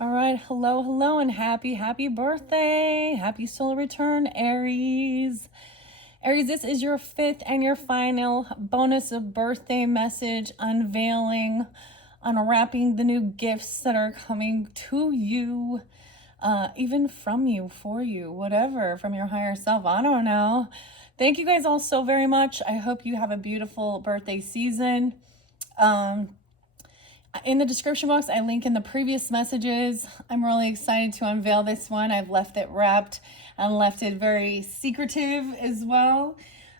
All right, hello, hello, and happy birthday. Happy solar return, Aries. Aries, this is your fifth and your final bonus of birthday message, unveiling, unwrapping the new gifts that are coming to you, even from you, for you, whatever, from your higher self. I don't know. Thank you guys all so very much. I hope you have a beautiful birthday season. In the description box, I link in the previous messages. I'm really excited to unveil this one. I've left it wrapped and left it very secretive as well.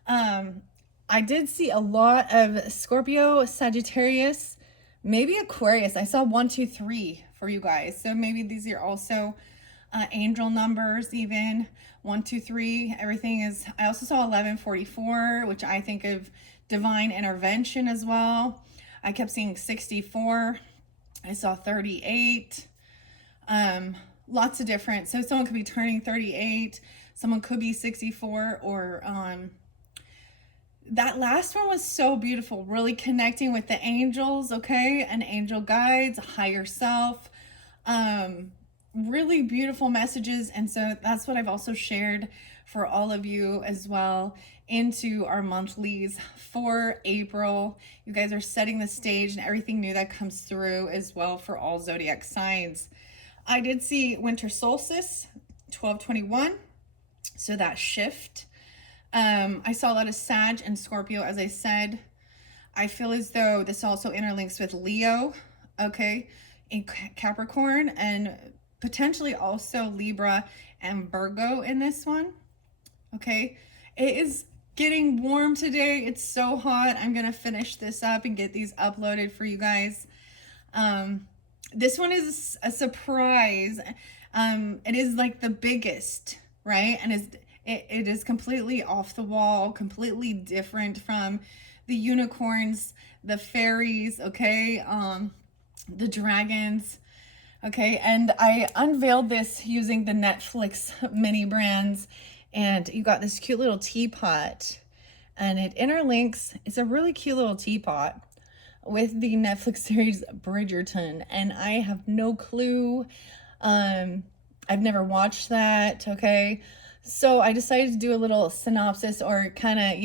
I did see a lot of Scorpio, Sagittarius, maybe Aquarius. I saw 1, 2, 3 for you guys. So maybe these are also angel numbers, even 1, 2, 3. Everything is. I also saw 1144, which I think of divine intervention as well. I kept seeing 64. I saw 38. Lots of different. So someone could be turning 38. Someone could be 64. Or that last one was so beautiful. Really connecting with the angels, okay? And angel guides, higher self. Really beautiful messages. And so that's what I've also shared for all of you as well into our monthlies for April. You guys are setting the stage and everything new that comes through as well for all zodiac signs. I did see winter solstice 12/21, so that shift. I saw a lot of Sag and Scorpio, as I said. I feel as though this also interlinks with Leo, okay, in Capricorn, and potentially also Libra and Virgo in this one. Okay, it is getting warm today. It's so hot. I'm gonna finish this up and get these uploaded for you guys. This one is a surprise. It is like the biggest, right? And it is completely off the wall, completely different from the unicorns, the fairies, okay, the dragons. Okay, and I unveiled this using the Netflix mini brands, and you got this cute little teapot, and it interlinks. It's a really cute little teapot with the Netflix series Bridgerton, and I have no clue. I've never watched that, okay? So I decided to do a little synopsis or kind of,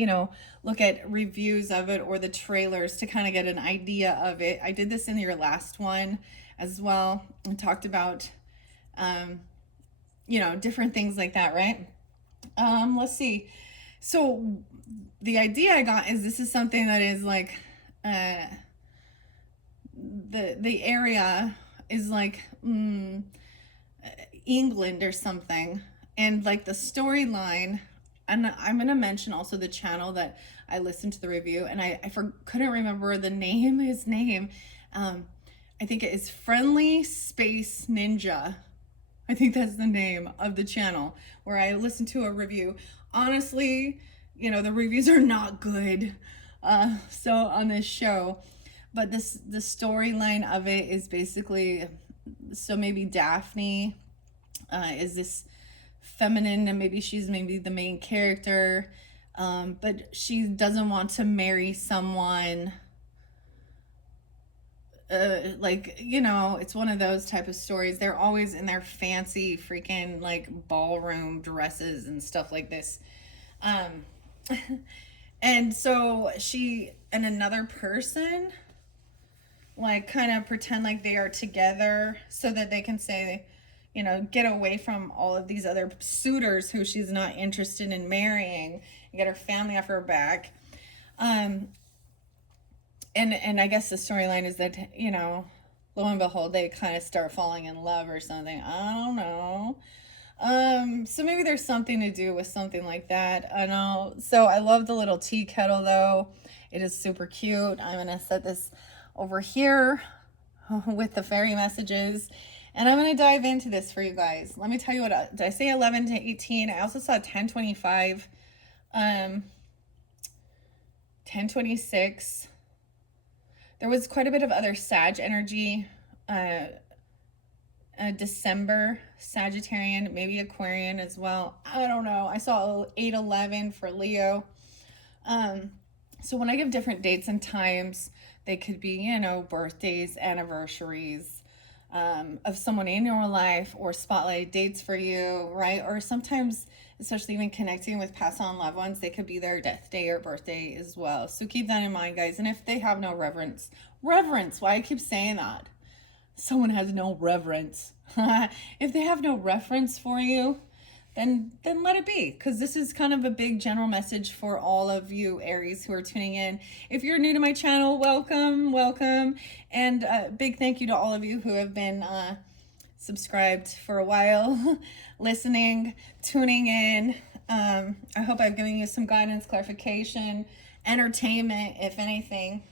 look at reviews of it or the trailers to kind of get an idea of it. I did this in your last one as well and talked about, different things like that, right? Let's see. So the idea I got is this is something that is like, the area is like England or something, and like the storyline. And I'm gonna mention also the channel that I listened to the review, and I couldn't remember his name. I think it is Friendly Space Ninja. I think that's the name of the channel where I listened to a review. Honestly, the reviews are not good. So on this show, but the storyline of it is basically, so maybe Daphne is this feminine, and maybe she's maybe the main character, but she doesn't want to marry someone. It's one of those type of stories. They're always in their fancy freaking like ballroom dresses and stuff like this. And so she and another person like kind of pretend like they are together so that they can say, get away from all of these other suitors who she's not interested in marrying and get her family off her back. And I guess the storyline is that, lo and behold, they kind of start falling in love or something. I don't know. So maybe there's something to do with something like that. I know. So I love the little tea kettle though. It is super cute. I'm going to set this over here with the fairy messages, and I'm going to dive into this for you guys. Let me tell you what, did I say 11 to 18? I also saw 1025, 1026. There was quite a bit of other Sag energy, December, Sagittarian, maybe Aquarian as well. I don't know. I saw 8/11 for Leo. So when I give different dates and times, they could be, birthdays, anniversaries, of someone in your life, or spotlight dates for you, right? Or sometimes, especially even connecting with past on loved ones, they could be their death day or birthday as well. So keep that in mind, guys. And if they have no reverence, why I keep saying that? Someone has no reverence. If they have no reference for you, then let it be, because this is kind of a big general message for all of you Aries who are tuning in. If you're new to my channel, welcome, and big thank you to all of you who have been subscribed for a while, listening, tuning in. I hope I've given you some guidance, clarification, entertainment, if anything.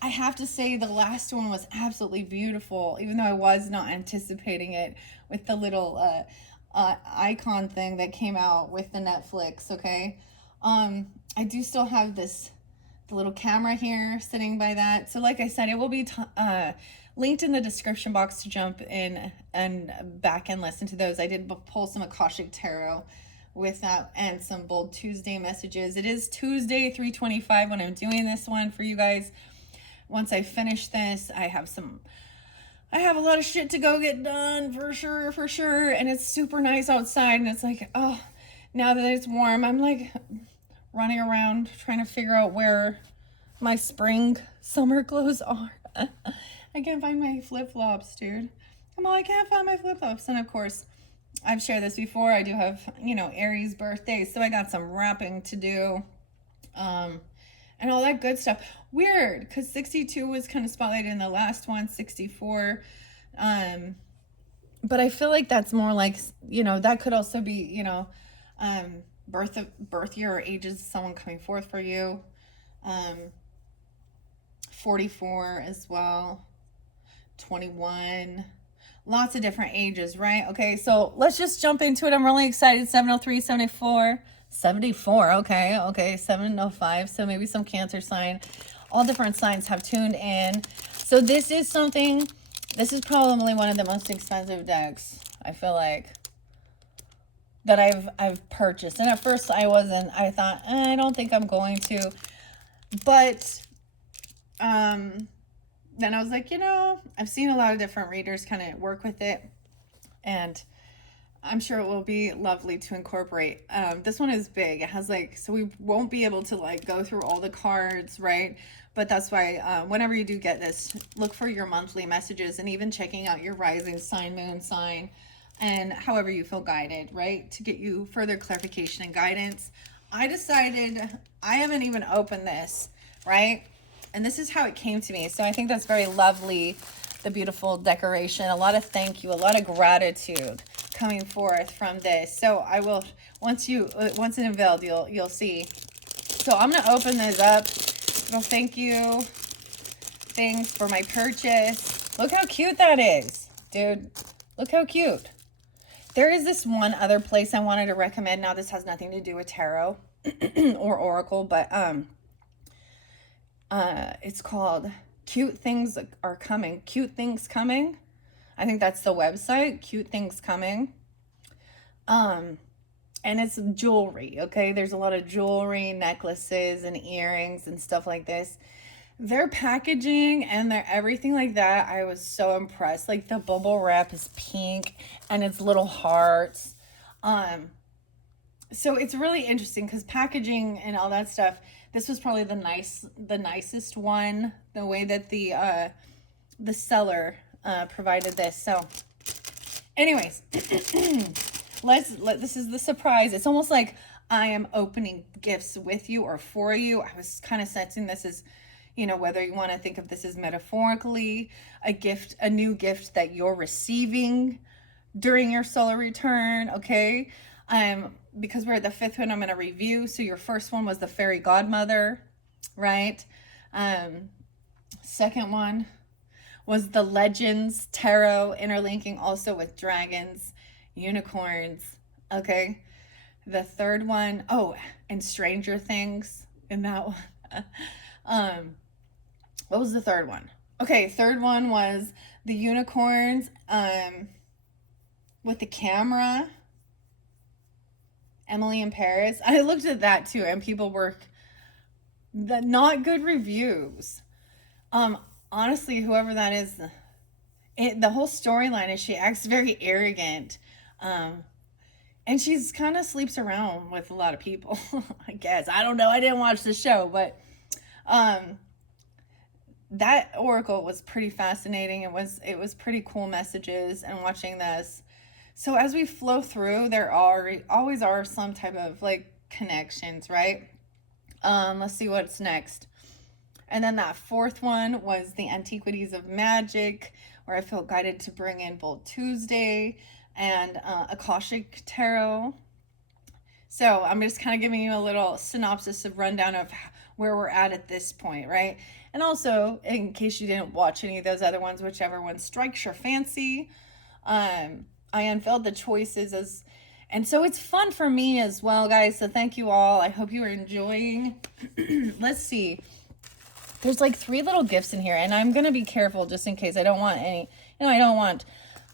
I have to say the last one was absolutely beautiful, even though I was not anticipating it, with the little icon thing that came out with the Netflix. Okay, I do still have the little camera here sitting by that. So like I said, it will be linked in the description box to jump in and back and listen to those. I did pull some Akashic Tarot with that and some Bold Tuesday messages. It is Tuesday 3:25 when I'm doing this one for you guys. Once I finish this, I have a lot of shit to go get done, for sure. And it's super nice outside, and it's like, oh, now that it's warm, I'm like running around trying to figure out where my spring summer clothes are. I can't find my flip-flops, dude. I can't find my flip-flops. And of course, I've shared this before, I do have, Aries birthday, so I got some wrapping to do. And all that good stuff. Weird, because 62 was kind of spotlighted in the last one, 64. But I feel like that's more like, that could also be, birth year or ages of someone coming forth for you. 44 as well. 21. Lots of different ages, right? Okay, so let's just jump into it. I'm really excited. 703, 74, okay, 705, so maybe some Cancer sign. All different signs have tuned in. So this is probably one of the most expensive decks, I feel like, that I've purchased. And at first I thought, I don't think I'm going to. But then I was like, I've seen a lot of different readers kind of work with it, and I'm sure it will be lovely to incorporate. This one is big. It has so we won't be able to go through all the cards, right? But that's why whenever you do get this, look for your monthly messages, and even checking out your rising sign, moon sign, and however you feel guided, right? To get you further clarification and guidance. I decided, I haven't even opened this, right? And this is how it came to me. So I think that's very lovely, the beautiful decoration. A lot of thank you, a lot of gratitude coming forth from this. So I will, once it's unveiled, you'll see. So I'm gonna open this up. Well, thank you things for my purchase. Look how cute that is, dude. Look how cute. There is this one other place I wanted to recommend. Now this has nothing to do with tarot or oracle, but it's called Cute Things Are Coming. Cute Things Coming. I think that's the website, Cute Things Coming. And it's jewelry, okay? There's a lot of jewelry, necklaces, and earrings and stuff like this. Their packaging and their everything like that, I was so impressed. Like the bubble wrap is pink and it's little hearts. So it's really interesting because packaging and all that stuff, this was probably the nicest one, the way that the seller provided this. So anyways, this is the surprise. It's almost like I am opening gifts with you or for you. I was kind of sensing this as, whether you want to think of this as metaphorically a gift, a new gift that you're receiving during your solar return. Okay. Because we're at the fifth one, I'm going to review. So your first one was the fairy godmother, right? Second one was the legends tarot, interlinking also with dragons, unicorns. Okay. The third one, and Stranger Things in that one. What was the third one? Okay, third one was the unicorns with the camera. Emily in Paris. I looked at that too, and people were not good reviews. Honestly, whoever that is, the whole storyline is she acts very arrogant. Um, and she's kind of sleeps around with a lot of people, I guess. I don't know. I didn't watch the show, but um, that oracle was pretty fascinating. It was pretty cool messages and watching this. So as we flow through, there are always are some type of like connections, right? Let's see what's next. And then that fourth one was the Antiquities of Magic, where I felt guided to bring in Bold Tuesday and Akashic Tarot. So I'm just kind of giving you a little synopsis of rundown of where we're at this point, right? And also, in case you didn't watch any of those other ones, whichever one strikes your fancy, I unveiled the choices as, and so it's fun for me as well, guys. So thank you all. I hope you are enjoying. Let's see. There's like 3 little gifts in here, and I'm gonna be careful just in case. I don't want any, I don't want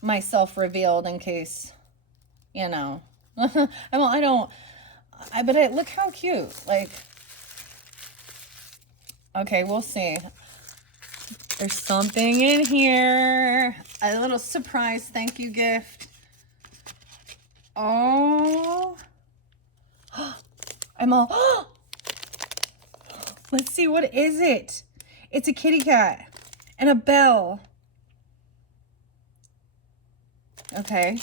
myself revealed in case, I don't. Look how cute. Like, okay, we'll see. There's something in here. A little surprise thank you gift. Oh, I'm all. Let's see, what is it? It's a kitty cat and a bell. Okay.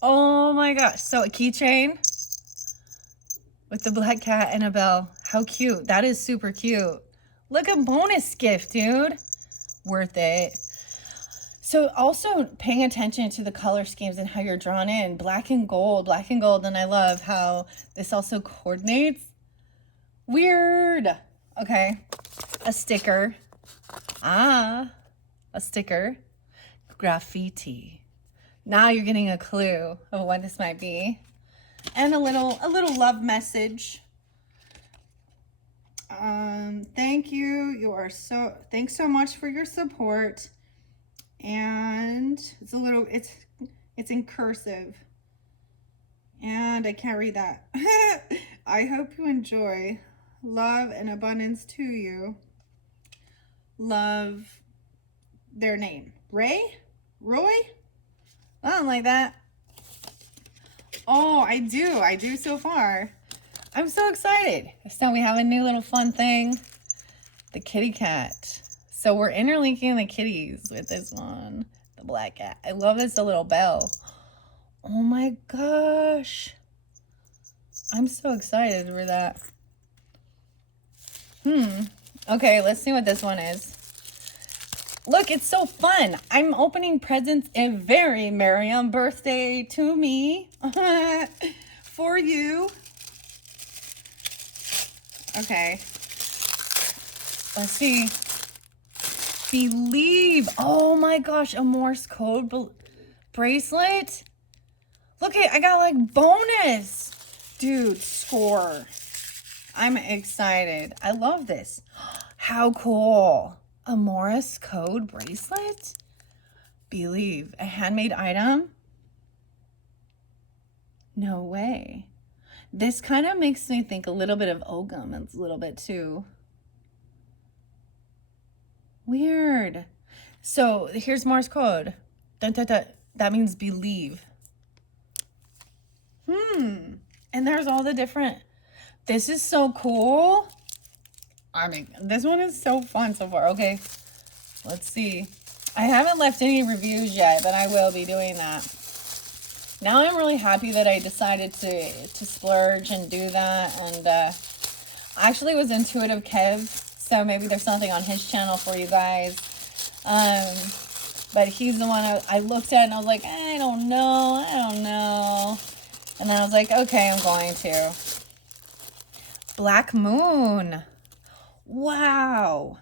Oh my gosh. So a keychain with the black cat and a bell. How cute. That is super cute. Look, a bonus gift, dude. Worth it. So also paying attention to the color schemes and how you're drawn in. Black and gold. And I love how this also coordinates. Weird. Okay. A sticker. A sticker. Graffiti. Now you're getting a clue of what this might be. And a little love message. Thank you. Thanks so much for your support. And it's in cursive. And I can't read that. I hope you enjoy. Love and abundance to you. Love, their name. Roy? I don't like that. Oh, I do so far. I'm so excited. So we have a new little fun thing. The kitty cat. So we're interlinking the kitties with this one. The black cat. I love this little bell. Oh my gosh. I'm so excited for that. Okay, let's see what this one is. Look, it's so fun. I'm opening presents. A very merry birthday to me. For you. Okay. Let's see. Believe. Oh my gosh, a Morse code bracelet. Look, I got like bonus. Dude, score. I'm excited. I love this. How cool. A Morse code bracelet? Believe. A handmade item? No way. This kind of makes me think a little bit of Ogum. It's a little bit too weird. So here's Morse code. Dun, dun, dun. That means believe. And there's all the different. This is so cool. I mean, this one is so fun so far. Okay, let's see. I haven't left any reviews yet, but I will be doing that. Now I'm really happy that I decided to splurge and do that. And I actually was Intuitive Kev, so maybe there's something on his channel for you guys. But he's the one I looked at and I was like, I don't know. And then I was like, okay, I'm going to. Black Moon. Wow.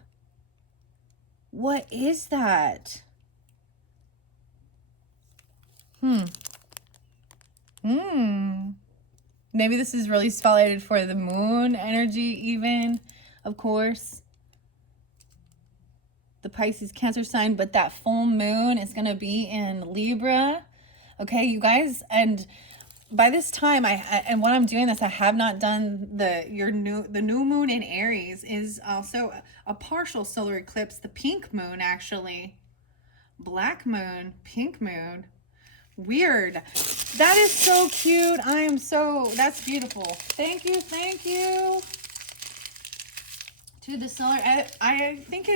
What is that? Maybe this is really spotlighted for the moon energy even, of course. The Pisces Cancer sign, but that full moon is going to be in Libra. Okay, you guys, and by this time, and when I'm doing this, I have not done the new moon in Aries is also a partial solar eclipse, the pink moon actually. Black moon, pink moon. Weird. That is so cute. That's beautiful. Thank you, thank you to the seller. I think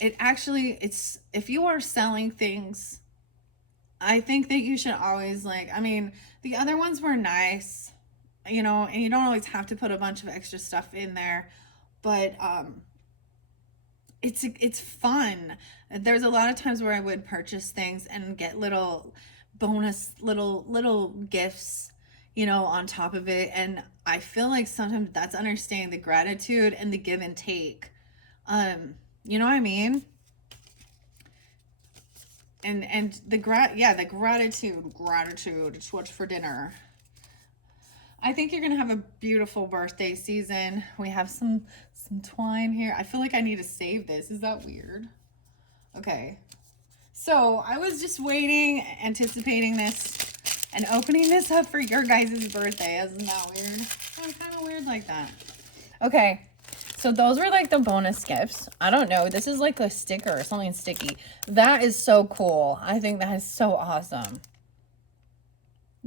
it's, if you are selling things, I think that you should always, like, I mean, the other ones were nice, you know, and you don't always have to put a bunch of extra stuff in there, but it's fun. There's a lot of times where I would purchase things and get little bonus little gifts, you know, on top of it, and I feel like sometimes that's understanding the gratitude and the give and take. You know what I mean? And the gratitude. What's for dinner? I think you're gonna have a beautiful birthday season. We have some twine here. I feel like I need to save this. Is that weird? Okay. So I was just waiting, anticipating this, and opening this up for your guys' birthday. Isn't that weird? I'm kind of weird like that. Okay. So those were like the bonus gifts. I don't know. This is like a sticker or something sticky. That is so cool. I think that is so awesome.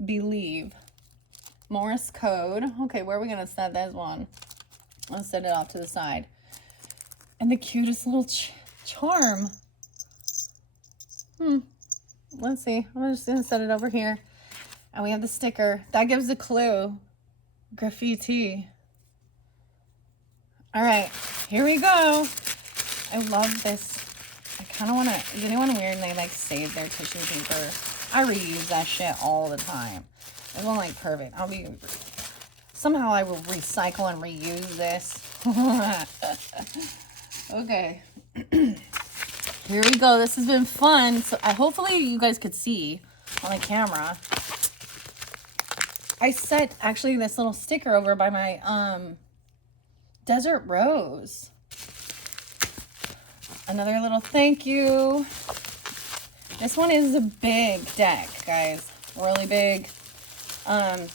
Believe. Morse code. Okay, where are we going to set this one? Let's set it off to the side. And the cutest little charm. Let's see. I'm just going to set it over here. And we have the sticker. That gives a clue. Graffiti. All right, here we go. I love this. I kind of want to, is anyone weird and they like save their tissue paper? I reuse that shit all the time. I won't like perfect. Somehow I will recycle and reuse this. Okay. Here we go. This has been fun. So hopefully you guys could see on the camera. I set actually this little sticker over by my, Desert Rose. Another little thank you. This one is a big deck, guys. Really big. And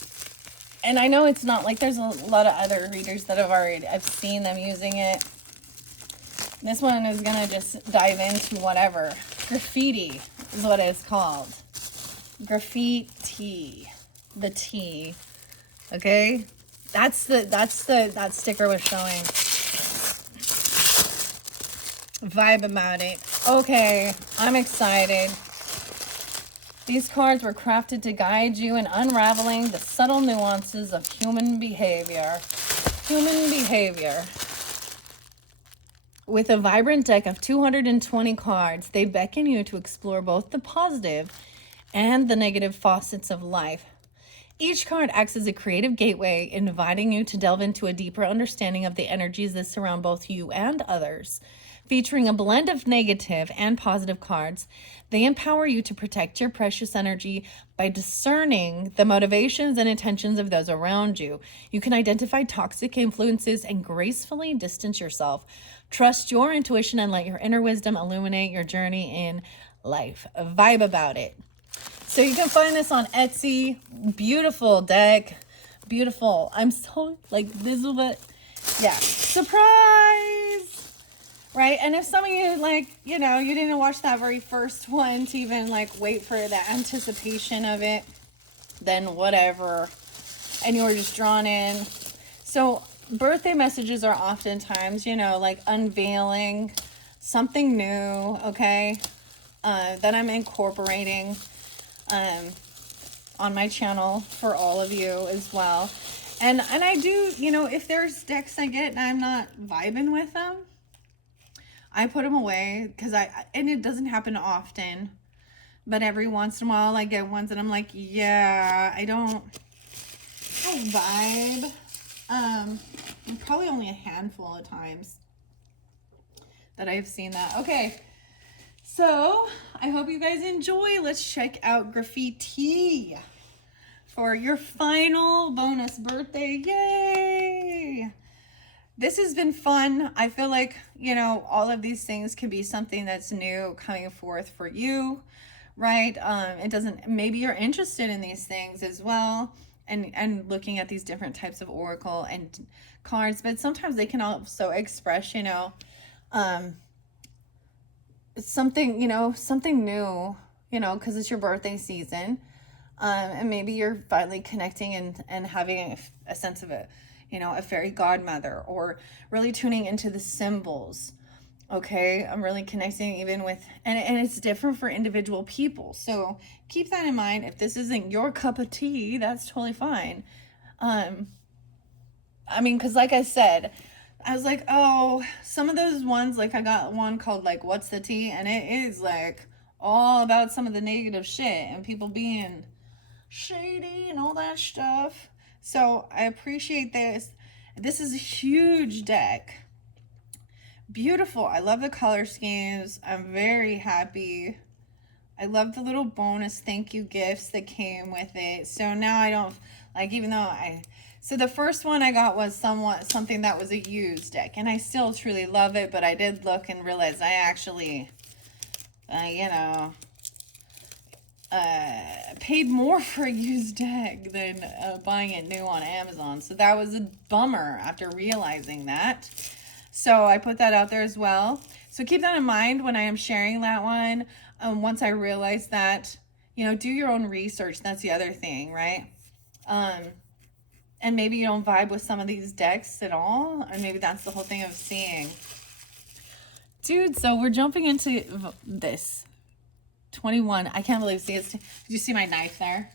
I know it's not like there's a lot of other readers that I've seen them using it. This one is gonna just dive into whatever. Graffiti is what it's called. Graffiti. The T. Okay? That sticker was showing. Vibe about it. Okay, I'm excited. These cards were crafted to guide you in unraveling the subtle nuances of human behavior. Human behavior. With a vibrant deck of 220 cards, they beckon you to explore both the positive and the negative facets of life. Each card acts as a creative gateway, inviting you to delve into a deeper understanding of the energies that surround both you and others. Featuring a blend of negative and positive cards, they empower you to protect your precious energy by discerning the motivations and intentions of those around you. You can identify toxic influences and gracefully distance yourself. Trust your intuition and let your inner wisdom illuminate your journey in life. Vibe about it. So you can find this on Etsy. Beautiful deck. Beautiful. I'm so like, this is what, yeah. Surprise! Right? And if some of you, like, you know, you didn't watch that very first one to even like wait for the anticipation of it, then whatever. And you were just drawn in. So birthday messages are oftentimes, you know, like unveiling something new, okay? That I'm incorporating on my channel for all of you as well. And I do, you know, if there's decks I get and I'm not vibing with them, I put them away because and it doesn't happen often, but every once in a while I get ones and I'm like, yeah, I don't vibe. Probably only a handful of times that I've seen that. Okay. So I hope you guys enjoy. Let's check out Graffiti for your final bonus birthday. Yay! This has been fun. I feel like, you know, all of these things can be something that's new coming forth for you, right? It doesn't, maybe you're interested in these things as well, and looking at these different types of oracle and cards, but sometimes they can also express, um, something, something new, because it's your birthday season. And maybe you're finally connecting and having a sense of a fairy godmother, or really tuning into the symbols. Okay, I'm really connecting even with, and it's different for individual people. So keep that in mind. If this isn't your cup of tea, that's totally fine. I mean, because like I said, I was like, oh, some of those ones, like I got one called like What's the Tea? And it is like all about some of the negative shit and people being shady and all that stuff. So I appreciate this. This is a huge deck. Beautiful. I love the color schemes. I'm very happy. I love the little bonus thank you gifts that came with it. So now I don't, like, even though so the first one I got was something that was a used deck, and I still truly love it, but I did look and realize I actually, paid more for a used deck than buying it new on Amazon. So that was a bummer after realizing that. So I put that out there as well. So keep that in mind when I am sharing that one. Once I realize that, do your own research. That's the other thing, right? And maybe you don't vibe with some of these decks at all. And maybe that's the whole thing of seeing. Dude, so we're jumping into this. 21. I can't believe, did you see my knife there?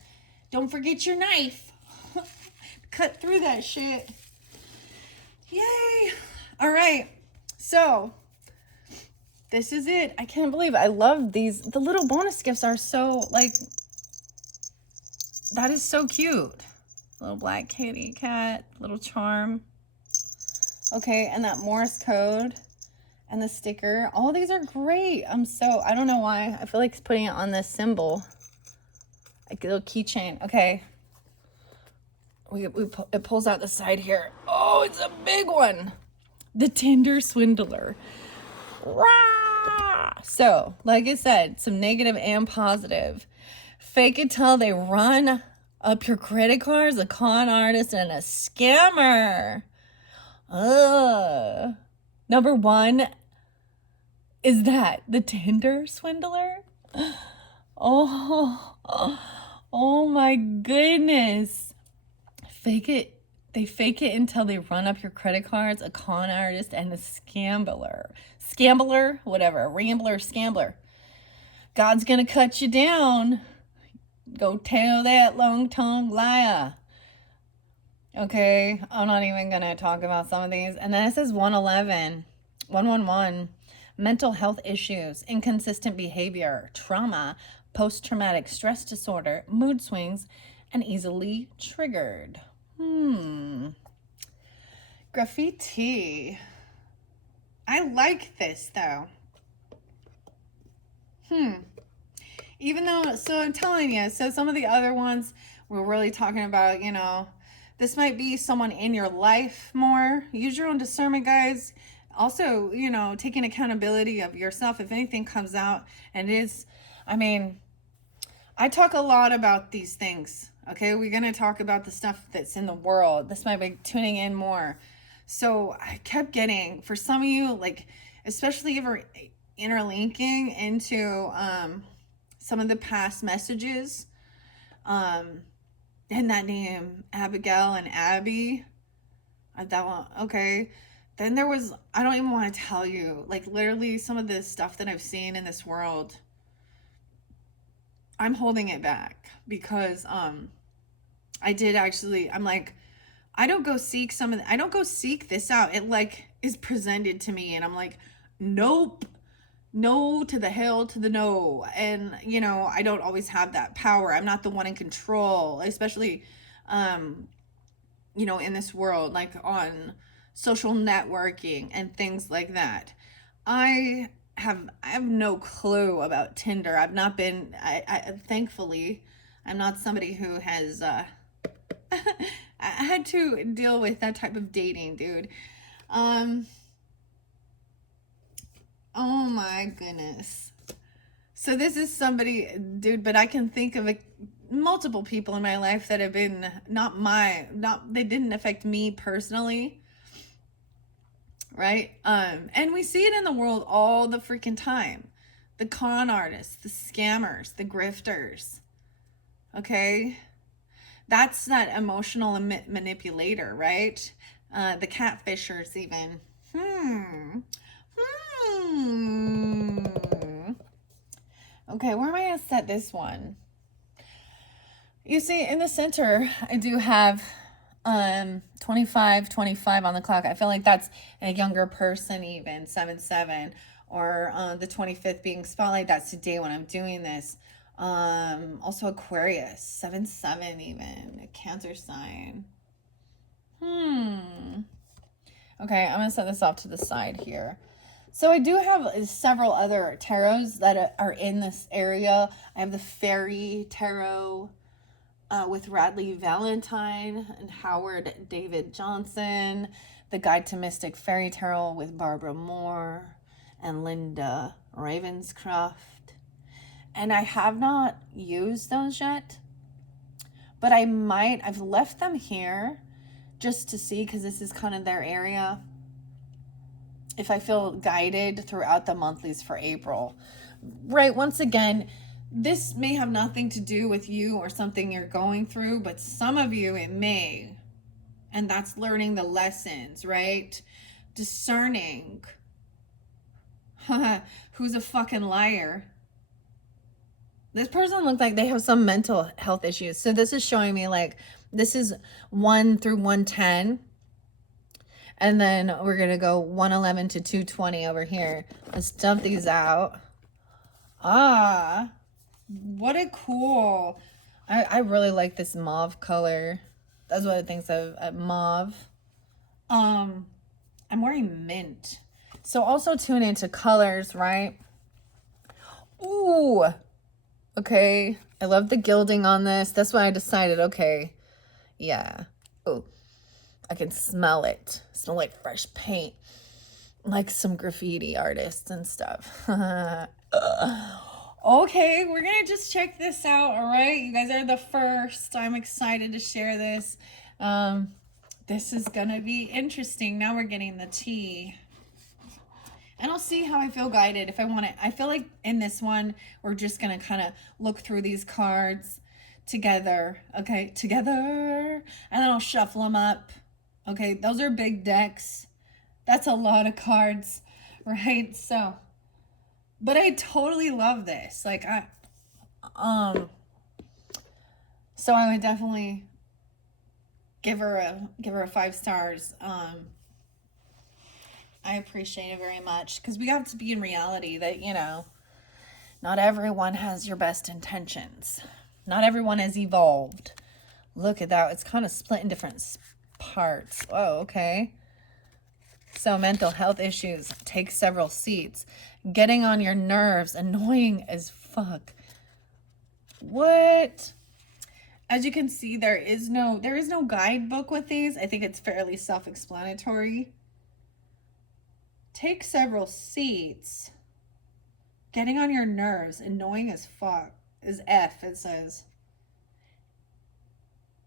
Don't forget your knife. Cut through that shit. Yay. All right. So this is it. I can't believe it. I love these. The little bonus gifts are so, like, that is so cute. Little black kitty cat, little charm. Okay, and that Morse code and the sticker. All these are great. I don't know why. I feel like putting it on this symbol. Like a little keychain. Okay. It pulls out the side here. Oh, it's a big one. The Tinder Swindler. Rah! So, like I said, some negative and positive. Fake it till they run up your credit cards, a con artist and a scammer. Ugh. Number one is that the Tinder Swindler. Oh my goodness. They fake it until they run up your credit cards, a con artist and a scambler, whatever, rambler, scambler. God's gonna cut you down. Go tell that long-tongued liar. Okay, I'm not even gonna talk about some of these. And then it says 111, 111, mental health issues, inconsistent behavior, trauma, post-traumatic stress disorder, mood swings, and easily triggered. Graffiti. I like this though. Even though, so I'm telling you, so some of the other ones we're really talking about, this might be someone in your life more. Use your own discernment, guys. Also, taking accountability of yourself. If anything comes out and I talk a lot about these things. Okay, we're going to talk about the stuff that's in the world. This might be tuning in more. So I kept getting, for some of you, like, especially if you're interlinking into some of the past messages, and that name, Abigail and Abby, that one, okay. Then there was, I don't even want to tell you, like, literally some of the stuff that I've seen in this world, I'm holding it back because I did actually, I'm like, I don't go seek this out. It like is presented to me and I'm like, nope, no to the hell to the no. And I don't always have that power. I'm not the one in control, especially in this world, like on social networking and things like that. I have no clue about Tinder. I've not been, I thankfully, I'm not somebody who has, I had to deal with that type of dating, dude. Oh my goodness. So this is somebody, dude, but I can think of multiple people in my life that have been they didn't affect me personally, right? And we see it in the world all the freaking time. The con artists, the scammers, the grifters, okay? That's that emotional manipulator, right? The catfishers even. Okay, where am I going to set this one? You see, in the center, I do have 25 on the clock. I feel like that's a younger person even, 7-7. Or the 25th being spotlight, that's today when I'm doing this. Also Aquarius, 7-7 even, a Cancer sign. Okay, I'm going to set this off to the side here. So I do have several other tarots that are in this area. I have the Fairy Tarot with Radley Valentine and Howard David Johnson. The Guide to Mystic Fairy Tarot with Barbara Moore and Linda Ravenscroft. And I have not used those yet, but I've left them here just to see, because this is kind of their area, if I feel guided throughout the monthlies for April. Right, once again, this may have nothing to do with you or something you're going through, but some of you it may. And that's learning the lessons, right? Discerning who's a fucking liar. This person looked like they have some mental health issues. So this is showing me like, this is 1 through 110. And then we're going to go 111 to 220 over here. Let's dump these out. Ah, what a cool. I really like this mauve color. That's what I think of mauve. I'm wearing mint. So also tune into colors, right? Ooh. Okay. I love the gilding on this. That's why I decided, okay. Yeah. Oh, I can smell it. Smell like fresh paint. Like some graffiti artists and stuff. Okay, we're gonna just check this out. All right, you guys are the first. I'm excited to share this. This is gonna be interesting. Now we're getting the tea, and I'll see how I feel guided. If I want it, I feel like in this one we're just gonna kind of look through these cards together. Okay, together, and then I'll shuffle them up. Okay, those are big decks. That's a lot of cards, right? So, but I totally love this. Like so I would definitely give her a 5 stars. I appreciate it very much, because we have to be in reality that, you know, not everyone has your best intentions. Not everyone has evolved. Look at that. It's kind of split in different parts. Oh, okay. So mental health issues take several seats. Getting on your nerves, annoying as fuck. What? As you can see, there is no guidebook with these. I think it's fairly self-explanatory. Take several seats. Getting on your nerves, annoying as fuck, is F, it says.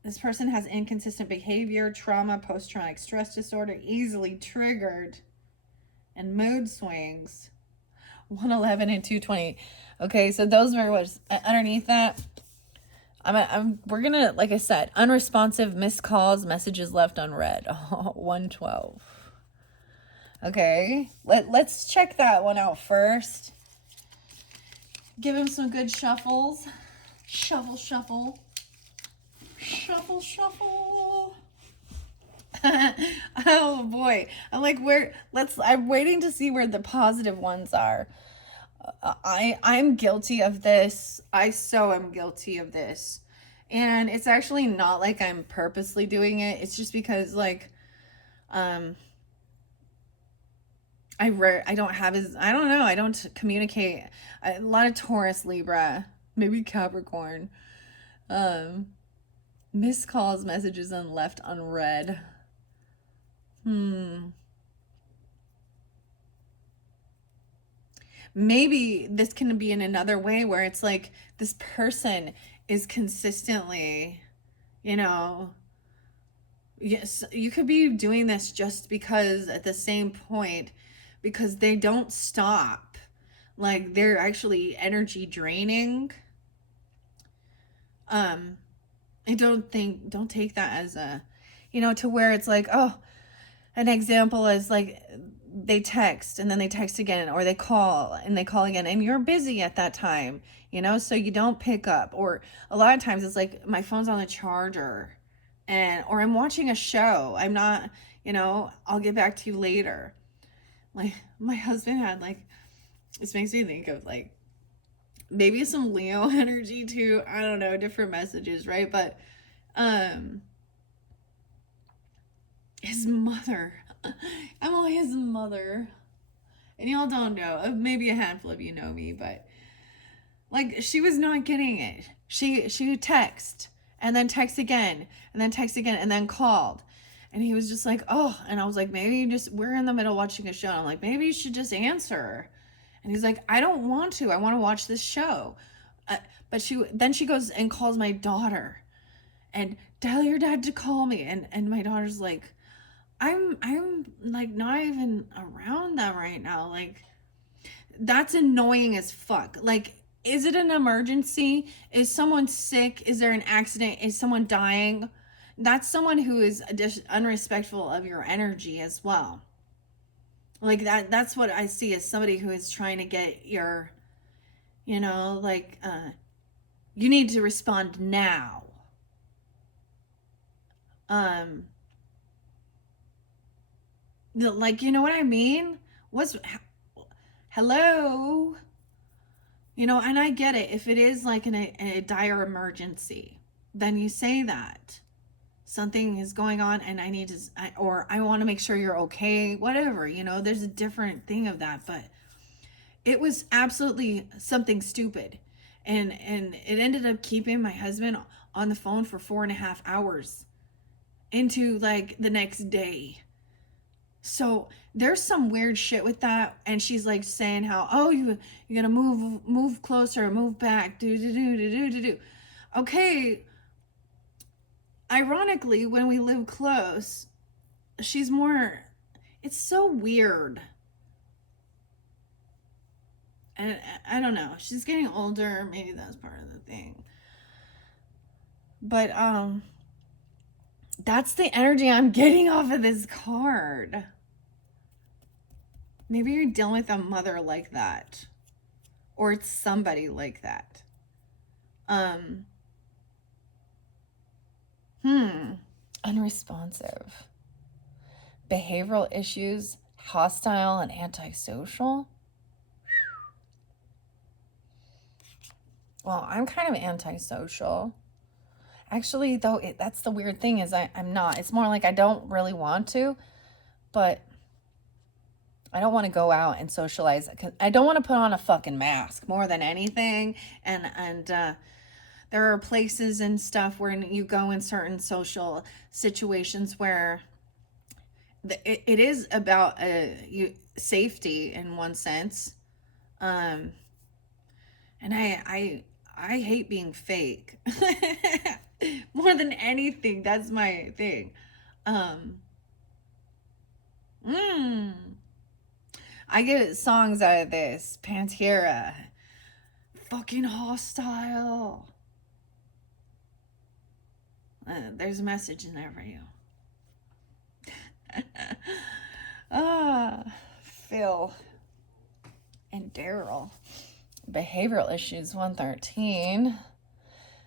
This person has inconsistent behavior, trauma, post-traumatic stress disorder, easily triggered, and mood swings. 111 and 220. Okay, so those were what's underneath that. We're gonna, like I said, unresponsive, missed calls, messages left unread. 112. Okay, let's check that one out first. Give him some good shuffles. Shuffle, shuffle. Shuffle, shuffle. Oh boy. I'm like, I'm waiting to see where the positive ones are. I'm guilty of this. I so am guilty of this. And it's actually not like I'm purposely doing it. It's just because, like, I don't communicate. A lot of Taurus, Libra, maybe Capricorn. Missed calls, messages, and left unread. maybe this can be in another way where it's like this person is consistently, you know, yes, you could be doing this just because at the same point, because they don't stop. Like they're actually energy draining. Um, I don't take that as a, to where it's like, oh, an example is like they text and then they text again, or they call and they call again, and you're busy at that time, so you don't pick up. Or a lot of times it's like my phone's on the charger, and or I'm watching a show. I'm not, I'll get back to you later. Like my husband had like, this makes me think of like maybe some Leo energy too. I don't know, different messages, right? But um his mother, Emily, his mother, and y'all don't know, maybe a handful of you know me, but like she was not getting it. She would text and then text again and then text again and then called. And he was just like, oh, and I was like, maybe you just, we're in the middle watching a show. And I'm like, maybe you should just answer. And he's like, I don't want to. I want to watch this show. But she goes and calls my daughter and tell your dad to call me. And my daughter's like, I'm like not even around them right now. Like that's annoying as fuck. Like, is it an emergency? Is someone sick? Is there an accident? Is someone dying? That's someone who is unrespectful of your energy as well. Like that's what I see as somebody who is trying to get your, like you need to respond now. Um like, you know what I mean? What's hello? And I get it. If it is like a dire emergency, then you say that something is going on and I need to, or I want to make sure you're okay, whatever, there's a different thing of that. But it was absolutely something stupid. And it ended up keeping my husband on the phone for 4.5 hours into like the next day. So there's some weird shit with that, and she's like saying how, oh, you're gonna move closer, move back, do. Okay, ironically, when we live close, she's more. It's so weird, and I don't know. She's getting older. Maybe that's part of the thing. But that's the energy I'm getting off of this card. Maybe you're dealing with a mother like that, or it's somebody like that. Um, Unresponsive. Behavioral issues, hostile and antisocial. Well, I'm kind of antisocial. Actually, though, that's the weird thing is I'm not. It's more like I don't really want to, but I don't want to go out and socialize. I don't want to put on a fucking mask more than anything. And there are places and stuff where you go in certain social situations where it is about safety in one sense. And I hate being fake. More than anything, that's my thing. Um, I get songs out of this. Pantera. Fucking hostile. There's a message in there for you. Phil and Daryl. Behavioral issues 113.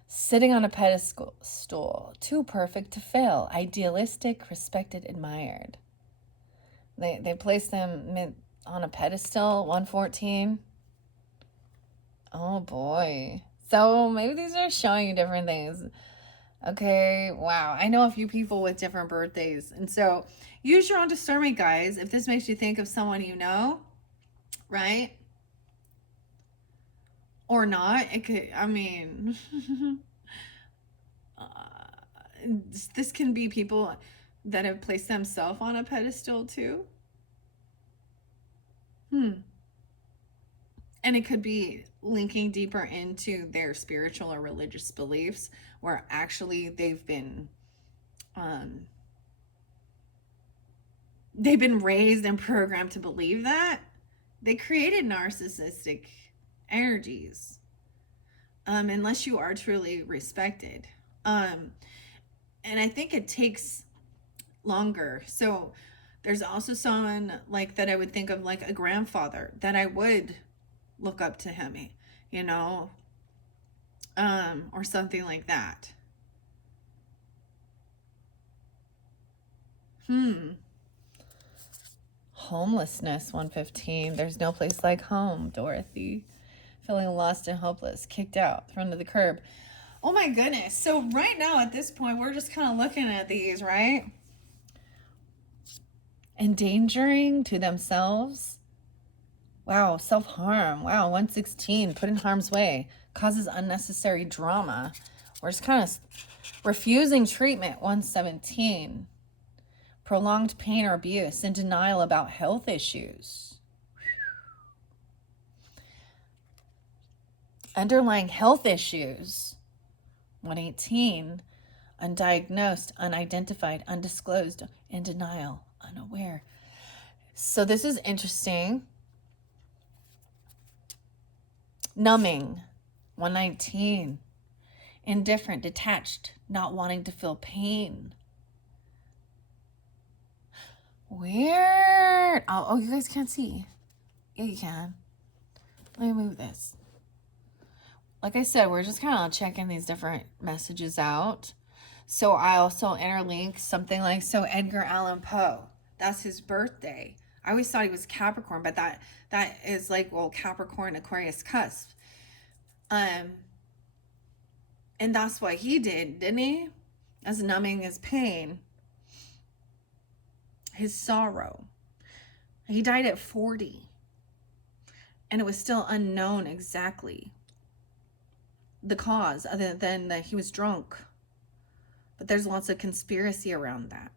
Sitting on a pedestal. Too perfect to fail. Idealistic, respected, admired. They place them on a pedestal 114. Oh boy. So maybe these are showing you different things. Okay, wow. I know a few people with different birthdays. And so use your own discernment, guys. If this makes you think of someone you know, right? Or not. It could, I mean, this can be people that have placed themselves on a pedestal too. And it could be linking deeper into their spiritual or religious beliefs, where actually um, they've been raised and programmed to believe that they created narcissistic energies, unless you are truly respected. And I think it takes longer. So there's also someone like that I would think of, like a grandfather, that I would look up to him, you know, or something like that. Homelessness, 115. There's no place like home, Dorothy. Feeling lost and hopeless, kicked out, thrown to the curb. Oh my goodness. So right now at this point, we're just kind of looking at these, right? Endangering to themselves. Wow, self-harm. Wow, 116, put in harm's way, causes unnecessary drama. We're just kind of refusing treatment, 117. Prolonged pain or abuse, in denial about health issues. Underlying health issues, 118. Undiagnosed, unidentified, undisclosed, in denial, unaware. So this is interesting. Numbing, 119. Indifferent, detached, not wanting to feel pain. Weird. Oh, you guys can't see. Yeah, you can. Let me move this. Like I said, we're just kind of checking these different messages out. So I also interlink something like, so Edgar Allan Poe, that's his birthday. I always thought he was Capricorn, but that is like, well, Capricorn, Aquarius cusp. And that's what he did, didn't he? As numbing his pain, his sorrow. He died at 40. And it was still unknown exactly the cause, other than that he was drunk. But there's lots of conspiracy around that.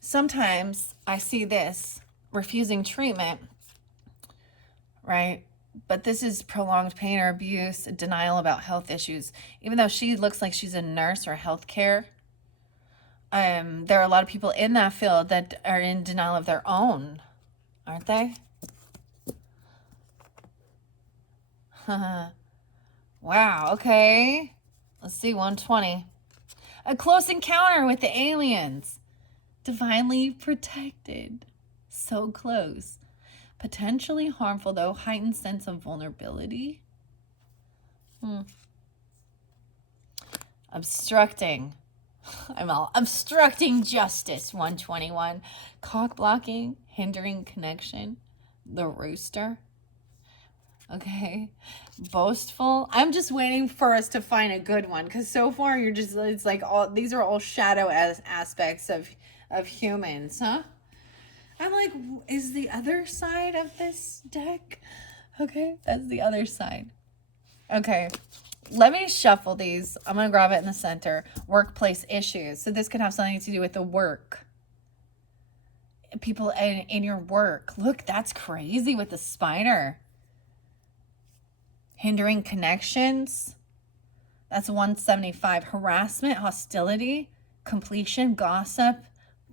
Sometimes I see this, refusing treatment, right? But this is prolonged pain or abuse, denial about health issues. Even though she looks like she's a nurse or healthcare, there are a lot of people in that field that are in denial of their own, aren't they? Wow, okay. Let's see, 120. A close encounter with the aliens. Divinely protected. So close. Potentially harmful, though. Heightened sense of vulnerability. Obstructing. I'm all obstructing justice, 121. Cock blocking. Hindering connection. The rooster. Okay. Boastful. I'm just waiting for us to find a good one, because so far you're just, it's like all these are all shadow aspects of humans, huh? I'm like, is the other side of this deck? Okay, that's the other side. Okay, let me shuffle these. I'm gonna grab it in the center. Workplace issues. So this could have something to do with the work. People in your work. Look, that's crazy with the spider. Hindering connections. That's 175. Harassment, hostility, completion, gossip,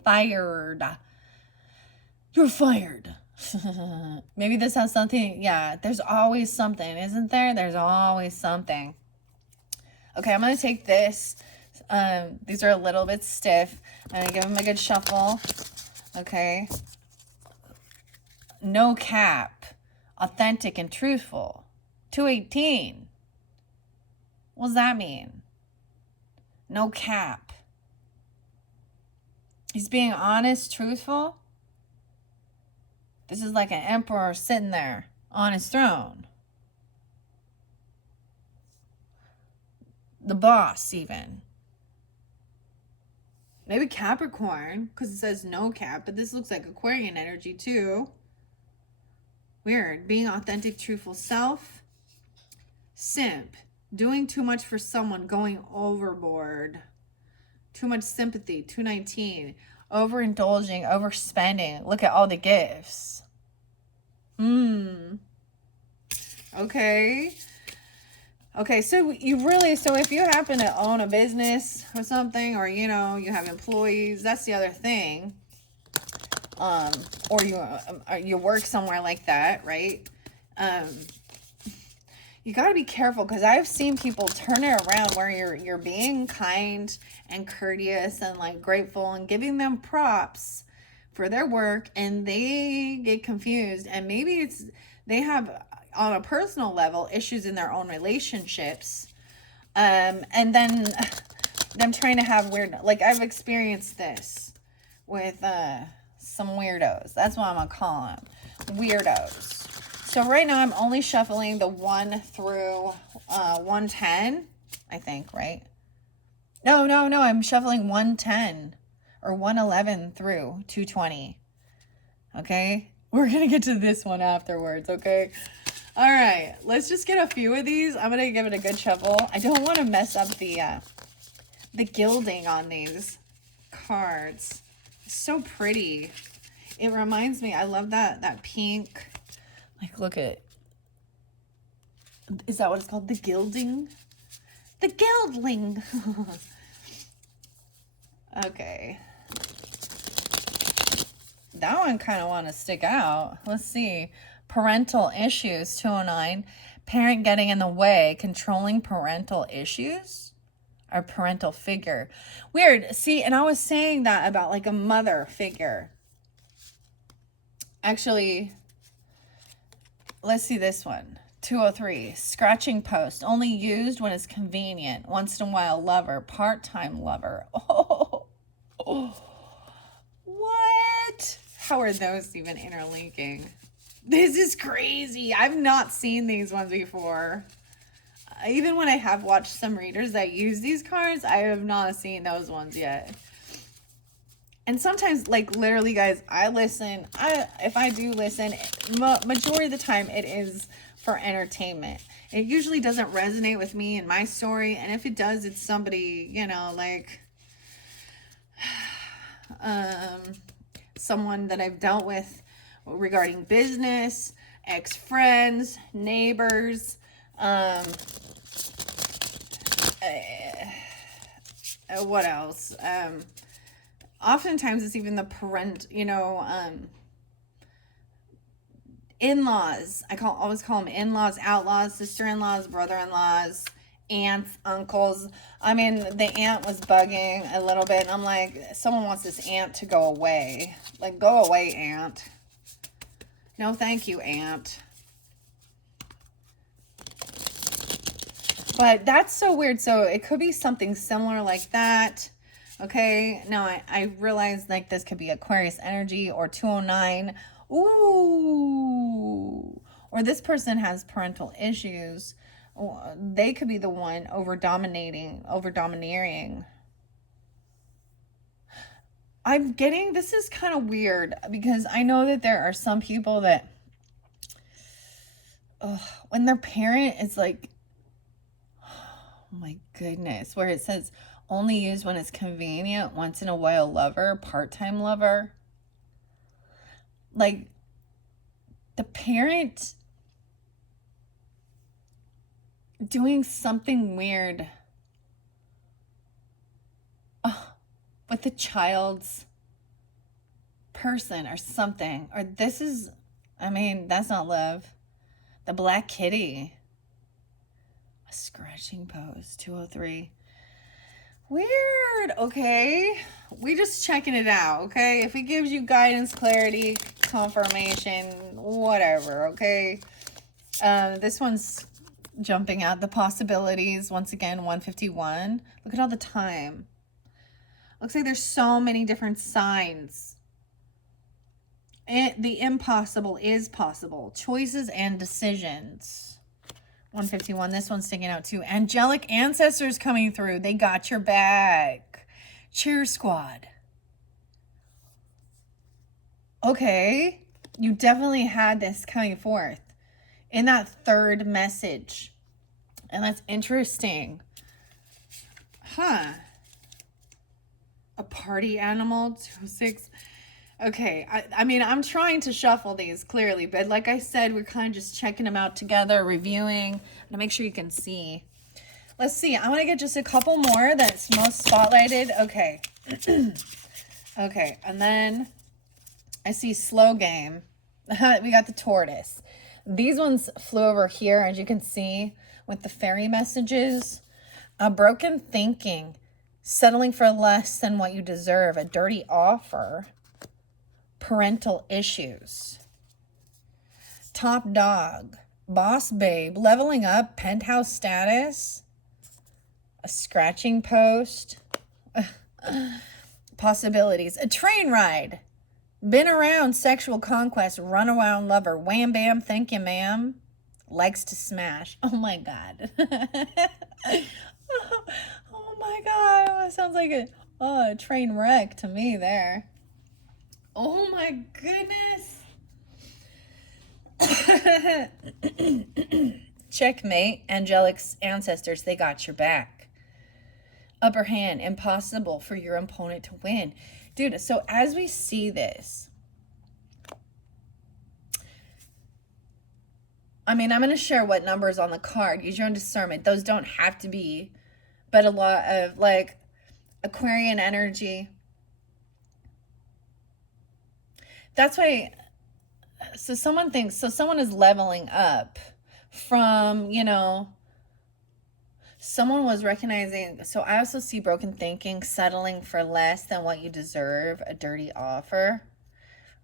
fired. You're fired. Maybe this has something. Yeah, there's always something, isn't there? There's always something. Okay, I'm going to take this. These are a little bit stiff. I'm going to give them a good shuffle. Okay. No cap. Authentic and truthful. 218. What does that mean? No cap. He's being honest, truthful. This is like an emperor sitting there on his throne. The boss, even. Maybe Capricorn, because it says no cap, but this looks like Aquarian energy too. Weird. Being authentic, truthful self. Simp. Doing too much for someone, going overboard. Too much sympathy, 219. Overindulging, overspending. Look at all the gifts. Okay. Okay, so so if you happen to own a business or something, or, you know, you have employees, that's the other thing. Or you work somewhere like that, right? You got to be careful, because I've seen people turn it around where you're being kind and courteous and like grateful and giving them props for their work, and they get confused, and maybe they have, on a personal level, issues in their own relationships, and then them trying to have weird, like, I've experienced this with some weirdos. That's what I'm gonna call them, weirdos. So right now I'm only shuffling the 1 through 110, I think, right? No, I'm shuffling 110 or 111 through 220. Okay? We're going to get to this one afterwards, okay? All right, let's just get a few of these. I'm going to give it a good shuffle. I don't want to mess up the gilding on these cards. It's so pretty. It reminds me, I love that pink. Like, look at, is that what it's called? The gilding? The gildling. Okay. That one kind of want to stick out. Let's see. Parental issues, 209. Parent getting in the way, controlling parental issues? Or parental figure. Weird. See, and I was saying that about like a mother figure. Actually, let's see this one. 203. Scratching post. Only used when it's convenient. Once in a while lover. Part-time lover. Oh. What? How are those even interlinking? This is crazy. I've not seen these ones before. Even when I have watched some readers that use these cards, I have not seen those ones yet. And sometimes, like, literally, guys, I listen. If I do listen, majority of the time it is for entertainment. It usually doesn't resonate with me and my story. And if it does, it's somebody, you know, like someone that I've dealt with regarding business, ex-friends, neighbors, what else? Oftentimes it's even the in-laws. Always call them in-laws, outlaws, sister-in-laws, brother-in-laws, aunts, uncles. I mean, the aunt was bugging a little bit, and I'm like, someone wants this aunt to go away. Like, go away, aunt. No, thank you, aunt. But that's so weird. So it could be something similar like that. Okay. Now I realize, like, this could be Aquarius energy or 209. Ooh. Or this person has parental issues. They could be the one over domineering. I'm getting, this is kind of weird, because I know that there are some people that, when their parent is like, oh my goodness, where it says only used when it's convenient, once in a while lover, part-time lover. Like, the parent doing something weird with the child's person or something. Or this is, I mean, that's not love. The black kitty. A scratching pose, 203. Weird. Okay. We just checking it out, okay? If it gives you guidance, clarity, confirmation, whatever, okay? This one's jumping out the possibilities. Once again, 151. Look at all the time. Looks like there's so many different signs. The impossible is possible. Choices and decisions. 151. This one's sticking out too. Angelic ancestors coming through. They got your back. Cheer squad. Okay. You definitely had this coming forth in that third message. And that's interesting. Huh. A party animal, 206. Okay, I mean, I'm trying to shuffle these clearly, but like I said, we're kind of just checking them out together, reviewing, to make sure you can see. Let's see, I'm going to get just a couple more that's most spotlighted. Okay. Okay, and then I see slow game. We got the tortoise. These ones flew over here, as you can see, with the fairy messages. A broken thinking, settling for less than what you deserve, a dirty offer, parental issues, top dog, boss babe, leveling up, penthouse status, a scratching post, possibilities, a train ride, been around, sexual conquest, run around lover, wham bam, thank you ma'am, likes to smash. Oh my God. Oh my God. That sounds like a train wreck to me there. Oh my goodness. Checkmate, angelic ancestors, they got your back. Upper hand, impossible for your opponent to win. Dude, so as we see this, I mean, I'm going to share what numbers on the card. Use your own discernment. Those don't have to be, but a lot of like Aquarian energy. That's why, so someone thinks, so someone is leveling up from, you know, someone was recognizing. So I also see broken thinking, settling for less than what you deserve, a dirty offer,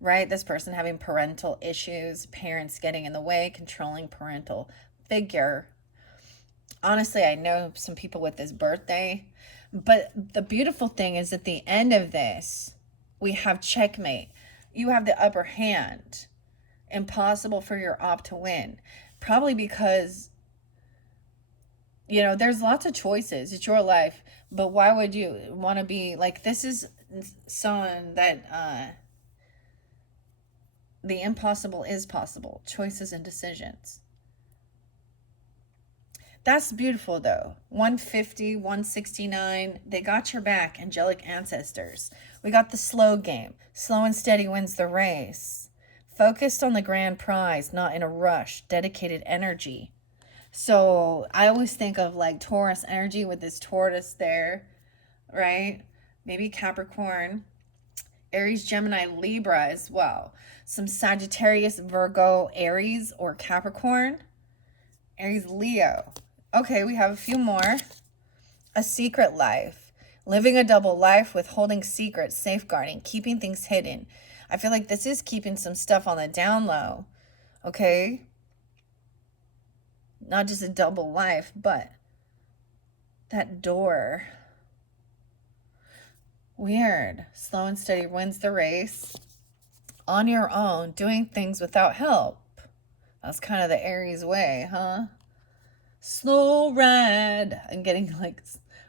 right? This person having parental issues, parents getting in the way, controlling parental figure. Honestly, I know some people with this birthday, but the beautiful thing is at the end of this, we have checkmate. You have the upper hand. Impossible for your op to win. Probably because, you know, there's lots of choices. It's your life. But why would you want to be like, this is someone that, the impossible is possible. Choices and decisions. That's beautiful though. 150, 169. They got your back, angelic ancestors. We got the slow game. Slow and steady wins the race. Focused on the grand prize, not in a rush. Dedicated energy. So I always think of like Taurus energy with this tortoise there, right? Maybe Capricorn, Aries, Gemini, Libra as well. Some Sagittarius, Virgo, Aries, or Capricorn. Aries, Leo. Okay, we have a few more. A secret life. Living a double life, withholding secrets, safeguarding, keeping things hidden. I feel like this is keeping some stuff on the down low. Okay? Not just a double life, but that door. Weird. Slow and steady wins the race. On your own, doing things without help. That's kind of the Aries way, huh? Slow ride. I'm getting like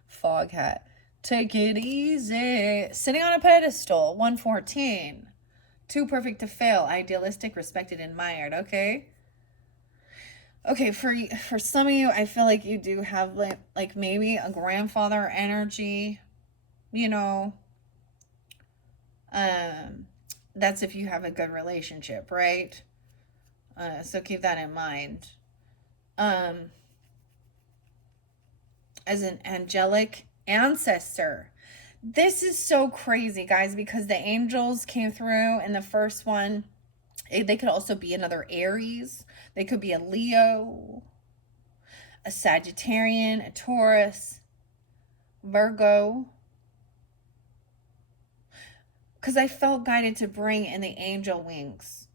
fog hat. Take it easy. Sitting on a pedestal. 114. Too perfect to fail. Idealistic, respected, admired. Okay. Okay, for some of you, I feel like you do have like maybe a grandfather energy, you know. That's if you have a good relationship, right? So keep that in mind. As an angelic ancestor. This is so crazy, guys, because the angels came through in the first one. They could also be another Aries. They could be a Leo, a Sagittarian, a Taurus, Virgo. Because I felt guided to bring in the angel wings.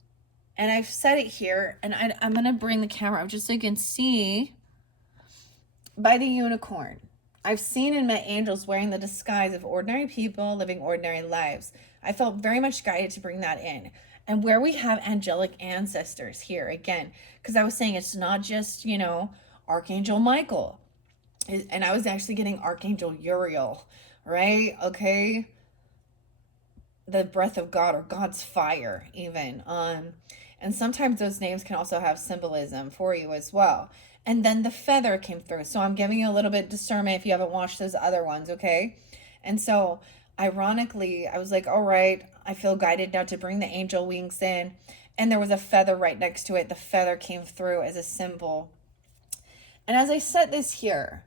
And I've said it here, and I'm going to bring the camera up just so you can see. By the unicorn. I've seen and met angels wearing the disguise of ordinary people living ordinary lives. I felt very much guided to bring that in. And where we have angelic ancestors here again, because I was saying it's not just, you know, Archangel Michael. And I was actually getting Archangel Uriel, right? Okay. The breath of God, or God's fire even. And sometimes those names can also have symbolism for you as well. And then the feather came through. So I'm giving you a little bit of discernment if you haven't watched those other ones, okay? And so ironically, I was like, all right, I feel guided now to bring the angel wings in. And there was a feather right next to it. The feather came through as a symbol. And as I set this here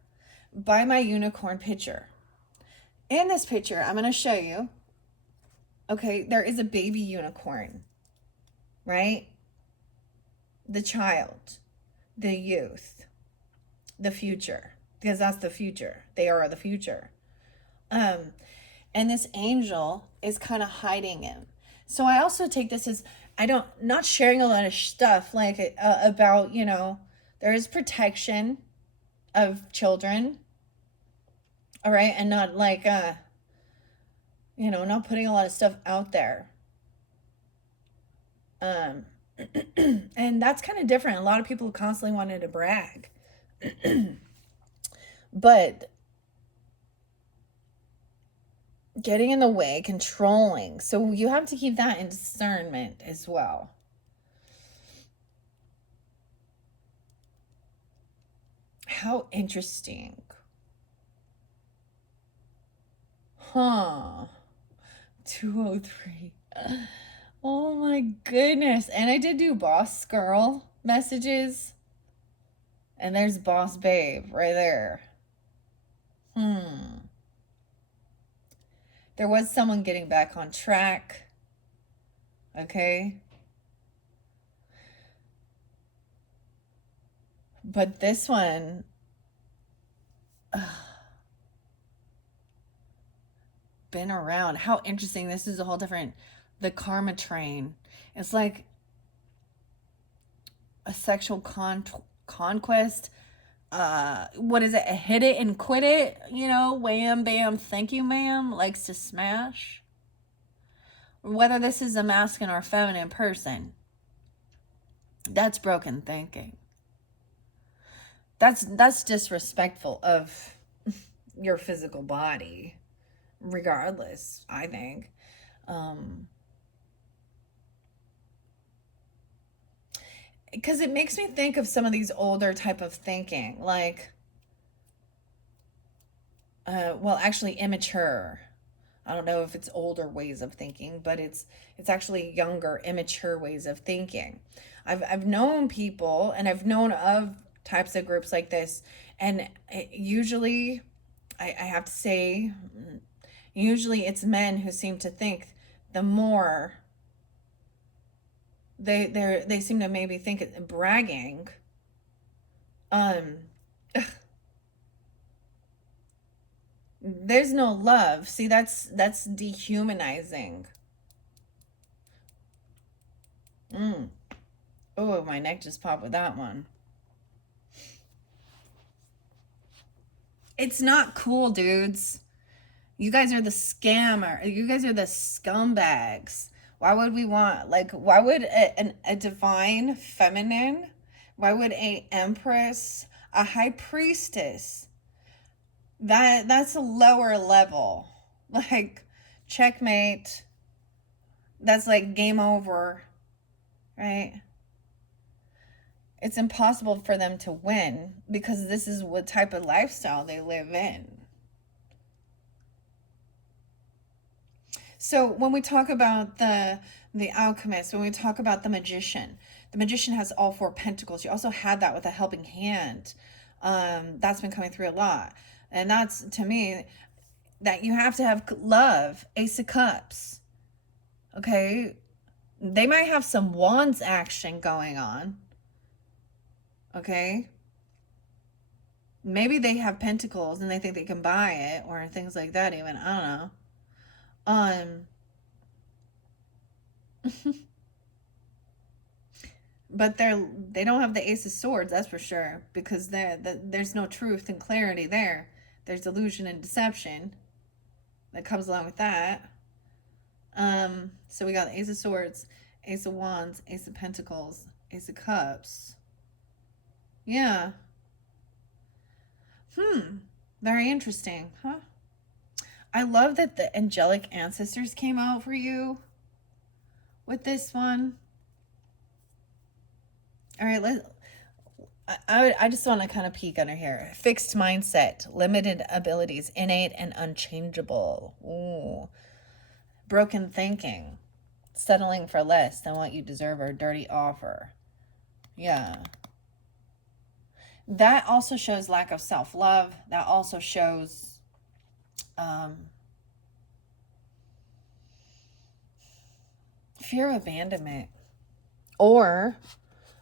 by my unicorn picture, in this picture, I'm going to show you, okay, there is a baby unicorn, right? The child, the youth, the future, because that's the future. They are the future. Um, and this angel is kind of hiding him. So I also take this as not sharing a lot of stuff like about, there is protection of children, all right, and not like not putting a lot of stuff out there. And that's kind of different. A lot of people constantly wanted to brag. But getting in the way, controlling. So you have to keep that in discernment as well. How interesting. Huh. 203. Oh my goodness. And I did do boss girl messages. And there's boss babe right there. There was someone getting back on track. Okay. But this one, been around. How interesting. This is a whole different, the karma train. It's like a sexual conquest. What is it? A hit it and quit it? Wham, bam, thank you, ma'am. Likes to smash. Whether this is a masculine or feminine person, that's broken thinking. That's disrespectful of your physical body, regardless, I think. Because it makes me think of some of these older type of thinking, like, actually immature. I don't know if it's older ways of thinking, but it's actually younger, immature ways of thinking. I've known people, and I've known of types of groups like this, and usually, I have to say, usually it's men who seem to think the more they seem to maybe think it bragging. There's no love. See, that's dehumanizing. Oh, my neck just popped with that one. It's not cool, dudes. You guys are the scammer. You guys are the scumbags. Why would we want, why would a divine feminine, why would a empress, a high priestess, that's a lower level. Like, checkmate. That's like game over, right? It's impossible for them to win because this is what type of lifestyle they live in. So when we talk about the alchemist, when we talk about the magician has all four pentacles. You also had that with a helping hand. That's been coming through a lot. And that's, to me, that you have to have love. Ace of Cups. Okay? They might have some wands action going on. Okay? Maybe they have pentacles and they think they can buy it, or things like that even. I don't know. But they don't have the Ace of Swords, that's for sure, because there's no truth and clarity there. There's delusion and deception that comes along with that. So we got the Ace of Swords, Ace of Wands, Ace of Pentacles, Ace of Cups. Yeah. Very interesting, huh? I love that the angelic ancestors came out for you with this one. All right, I just want to kind of peek under here. Fixed mindset, limited abilities, innate and unchangeable. Ooh. Broken thinking, settling for less than what you deserve, or dirty offer. Yeah. That also shows lack of self-love. That also shows fear of abandonment. Or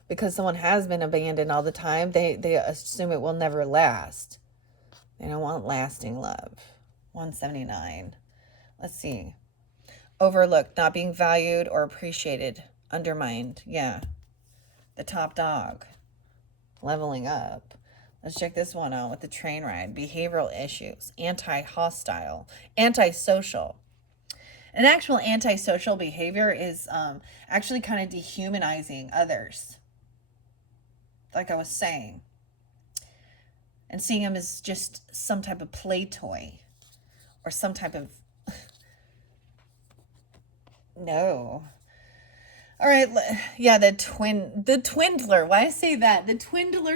because someone has been abandoned all the time, they assume it will never last. They don't want lasting love. 179. Let's see. Overlooked, not being valued or appreciated, undermined. Yeah. The top dog. Leveling up. Let's check this one out with the train ride. Behavioral issues. Anti-hostile. Antisocial. An actual antisocial behavior is actually kind of dehumanizing others. Like I was saying. And seeing them as just some type of play toy. Or some type of... No. All right, yeah, the twindler. Why I say that? The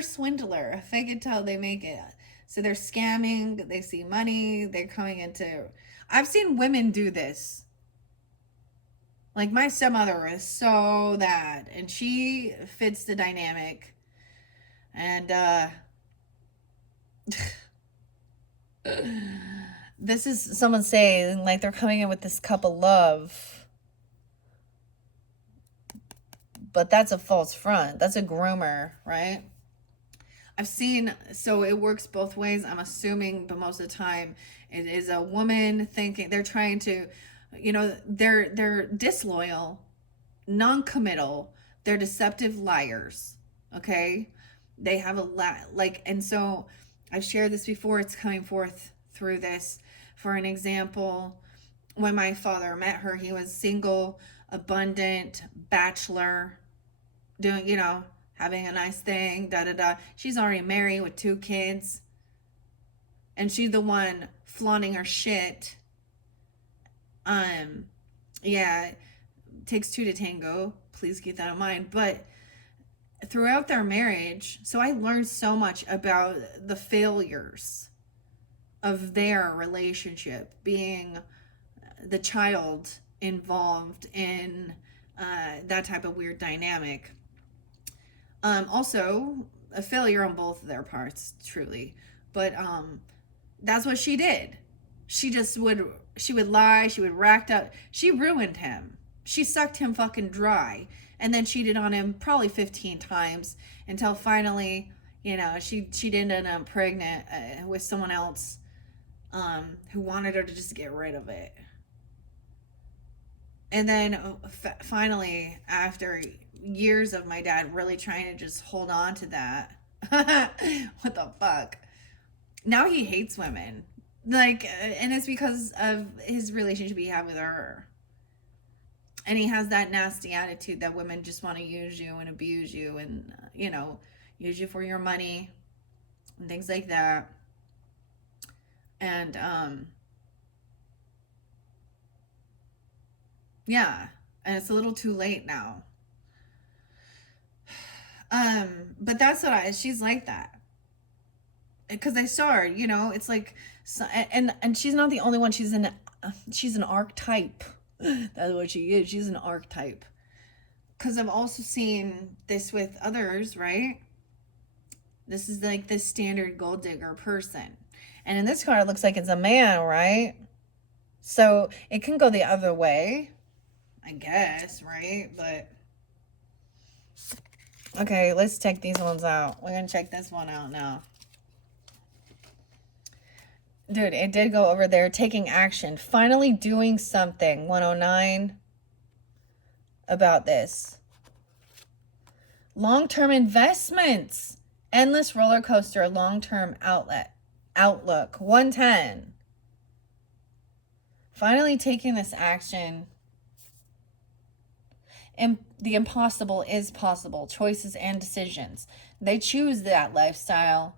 swindler. If I could tell, they make it. So they're scamming, they see money, they're coming into... I've seen women do this. Like my stepmother is so that, and she fits the dynamic. And this is someone saying like they're coming in with this cup of love. But that's a false front. That's a groomer, right? I've seen, so it works both ways, I'm assuming, but most of the time it is a woman thinking they're trying to, they're disloyal, non-committal, they're deceptive liars, okay? They have a lot, and so I've shared this before, it's coming forth through this. For an example, when my father met her, he was single, abundant, bachelor, doing, having a nice thing, She's already married with 2 kids. And she's the one flaunting her shit. Yeah, takes 2 to tango. Please keep that in mind. But throughout their marriage, so I learned so much about the failures of their relationship, being the child involved in that type of weird dynamic. Also, a failure on both of their parts, truly. But that's what she did. She would lie, she would racked up, she ruined him. She sucked him fucking dry and then cheated on him probably 15 times until finally, she ended up pregnant with someone else who wanted her to just get rid of it. And then finally, after years of my dad really trying to just hold on to that, what the fuck? Now he hates women. And it's because of his relationship he had with her. And he has that nasty attitude that women just want to use you and abuse you and, use you for your money and things like that. And, yeah, and it's a little too late now. But that's what she's like that. Because I saw her, it's like, and she's not the only one. She's an archetype. That's what she is. She's an archetype. Because I've also seen this with others, right? This is like the standard gold digger person. And in this card, it looks like it's a man, right? So it can go the other way, I guess, right? But okay, let's check these ones out. We're gonna check this one out now. Dude, it did go over there. Taking action. Finally doing something. 109 about this. Long-term investments. Endless roller coaster. Long-term outlook. 110. Finally taking this action. And the impossible is possible. Choices and decisions. They choose that lifestyle.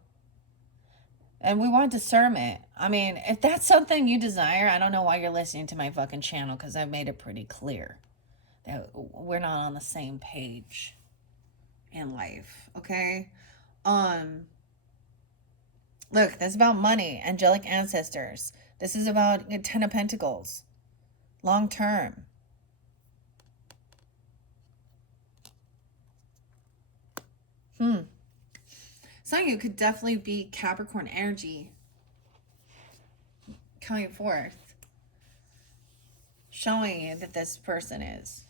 And we want discernment. I mean, if that's something you desire, I don't know why you're listening to my fucking channel, because I've made it pretty clear that we're not on the same page in life, okay? Um, Look, that's about money, angelic ancestors. This is about Ten of Pentacles, long term. Some of you could definitely be Capricorn energy coming forth, showing you that this person is.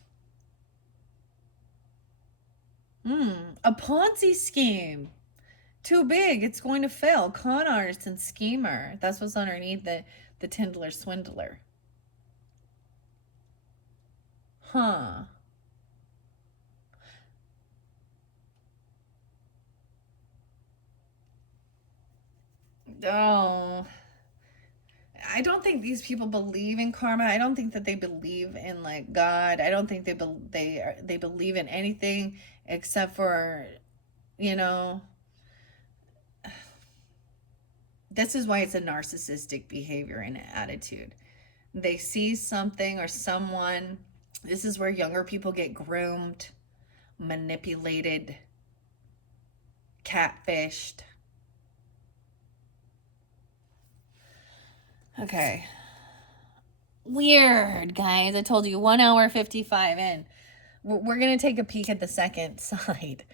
A Ponzi scheme. Too big. It's going to fail. Con artist and schemer. That's what's underneath the Tindler Swindler. Huh. Oh. I don't think these people believe in karma. I don't think that they believe in like God. I don't think they believe in anything except for, you know, this is why it's a narcissistic behavior and attitude. They see something or someone. This is where younger people get groomed, manipulated, catfished. Okay. Weird, guys. I told you 1 hour 55 in. We're going to take a peek at the second side.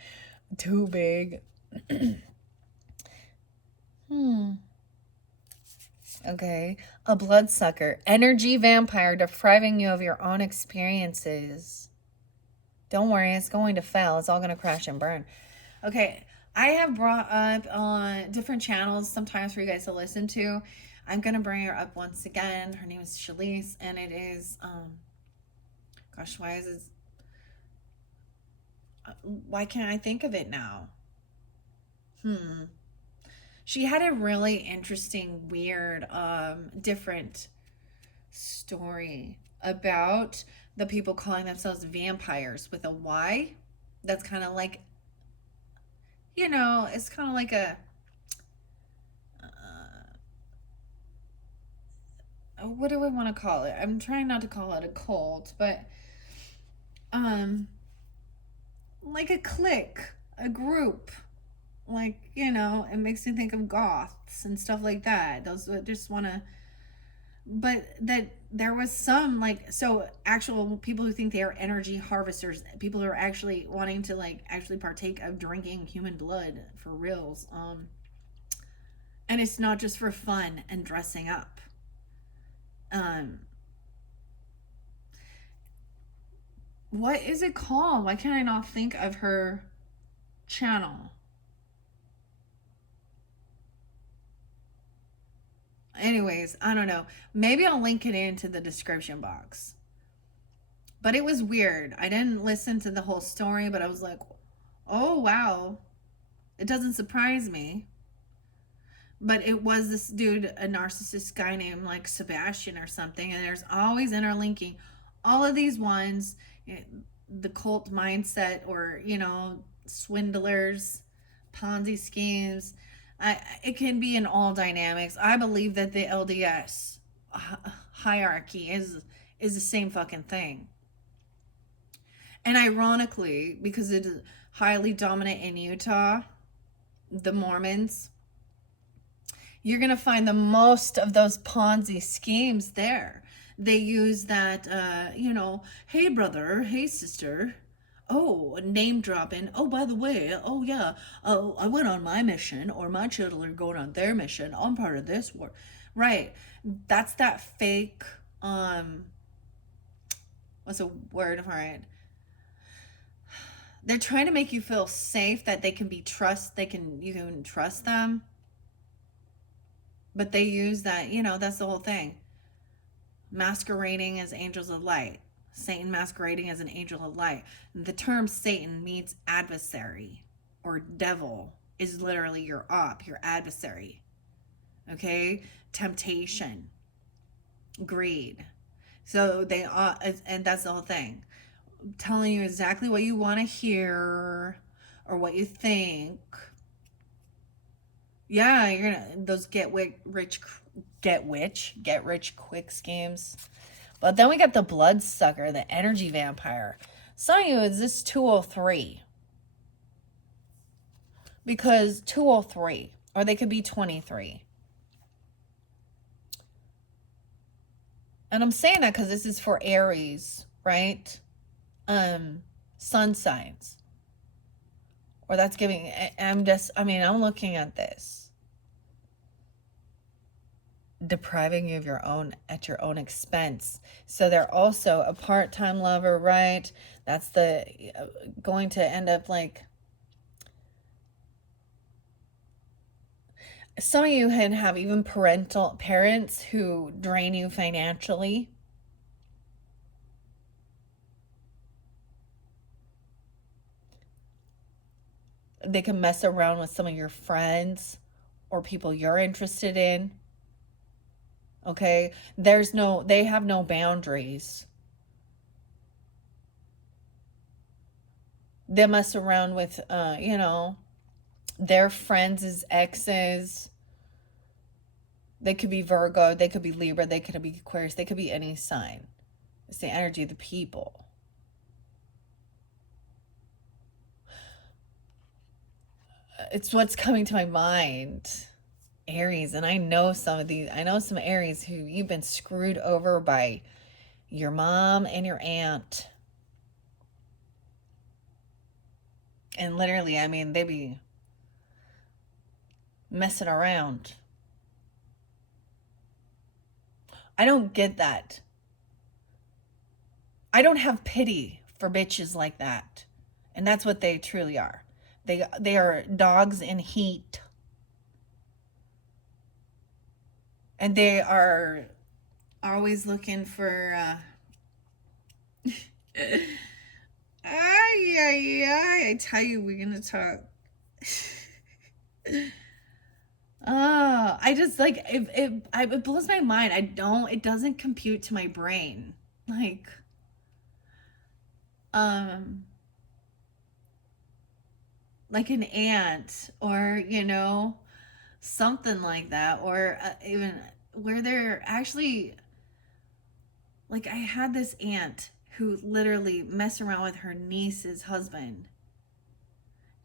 Too big. Okay. A bloodsucker. Energy vampire depriving you of your own experiences. Don't worry, it's going to fail. It's all going to crash and burn. Okay. I have brought up on different channels sometimes for you guys to listen to. I'm going to bring her up once again. Her name is Shalise, and it is, gosh, why is it, why can't I think of it now? She had a really interesting, weird, different story about the people calling themselves vampires with a Y. That's kind of like, you know, it's kind of like a, what do I want to call it? I'm trying not to call it a cult, but, like a clique, a group. Like, you know, it makes me think of goths and stuff like that. Those that just want to, but that there was some like, so actual people who think they are energy harvesters, people who are actually wanting to like actually partake of drinking human blood for reals. And it's not just for fun and dressing up. What is it called? Why can't I not think of her channel? Anyways, I don't know. Maybe I'll link it into the description box. But it was weird. I didn't listen to the whole story, but I was like, oh, wow. It doesn't surprise me. But it was this dude, a narcissist guy named like Sebastian or something. And there's always interlinking all of these ones, the cult mindset or, you know, swindlers, Ponzi schemes. It can be in all dynamics. I believe that the LDS hierarchy is the same fucking thing. And ironically, because it is highly dominant in Utah, the Mormons, you're going to find the most of those Ponzi schemes there. They use that, you know, hey brother, hey sister. Oh, name dropping. Oh, by the way, oh yeah, I went on my mission, or my children are going on their mission. I'm part of this war. Right. That's that fake, what's a word for it? They're trying to make you feel safe that they can be you can trust them. But they use that, you know, that's the whole thing. Masquerading as angels of light. Satan masquerading as an angel of light. The term Satan means adversary or devil is literally your your adversary. Okay? Temptation, greed. So they and that's the whole thing. Telling you exactly what you want to hear or what you think. Yeah, you're gonna those get rich quick schemes. But then we got the bloodsucker, the energy vampire. Some of you is this 203. because 203, or they could be 23. And I'm saying that because this is for Aries, right? Sun signs. Or that's giving, I'm looking at this. Depriving you of your own, at your own expense. So they're also a part-time lover, right? That's the, going to end up like, some of you can have even parents who drain you financially. They can mess around with some of your friends or people you're interested in. Okay? They have no boundaries. They mess around with, their friends' exes. They could be Virgo, they could be Libra, they could be Aquarius, they could be any sign. It's the energy of the people. It's what's coming to my mind. Aries, and I know some Aries who you've been screwed over by your mom and your aunt. And literally, they be messing around. I don't get that. I don't have pity for bitches like that. And that's what they truly are. They are dogs in heat. And they are always looking for I tell you, we're gonna talk. I just like it blows my mind. It doesn't compute to my brain. Like, like an aunt, or something like that, or even where they're actually, like, I had this aunt who literally messed around with her niece's husband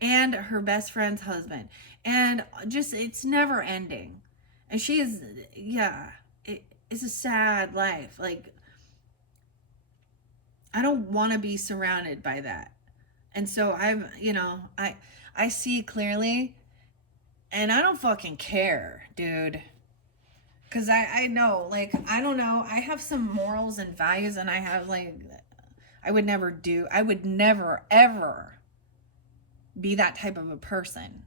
and her best friend's husband, and just, it's never ending. And she is, yeah, it's a sad life. Like, I don't want to be surrounded by that. And so I see clearly, and I don't fucking care, dude. Because I know, like, I don't know, I have some morals and values, and I have, like, I would never, ever be that type of a person.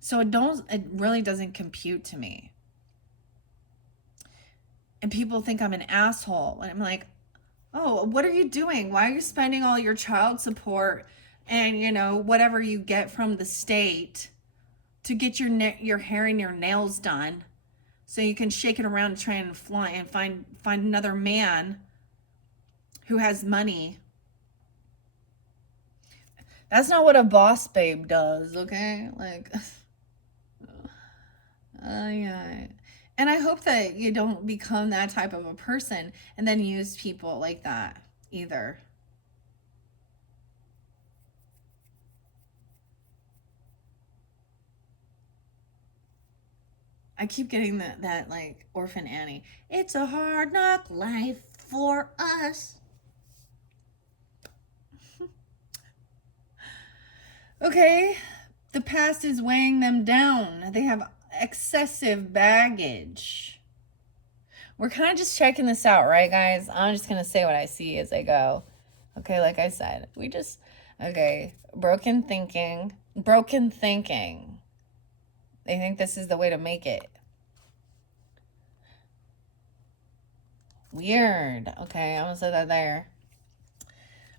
So it really doesn't compute to me. And people think I'm an asshole. And I'm like, oh, what are you doing? Why are you spending all your child support and, whatever you get from the state to get your hair and your nails done, so you can shake it around and try and fly and find another man who has money? That's not what a boss babe does, okay? Like, yeah. And I hope that you don't become that type of a person and then use people like that either. I keep getting that like Orphan Annie. It's a hard knock life for us. Okay, the past is weighing them down. They have excessive baggage. We're kind of just checking this out, right, guys? I'm just going to say what I see as I go. Okay, like I said, okay, broken thinking. They think this is the way to make it. Weird. Okay, I'm going to say that there.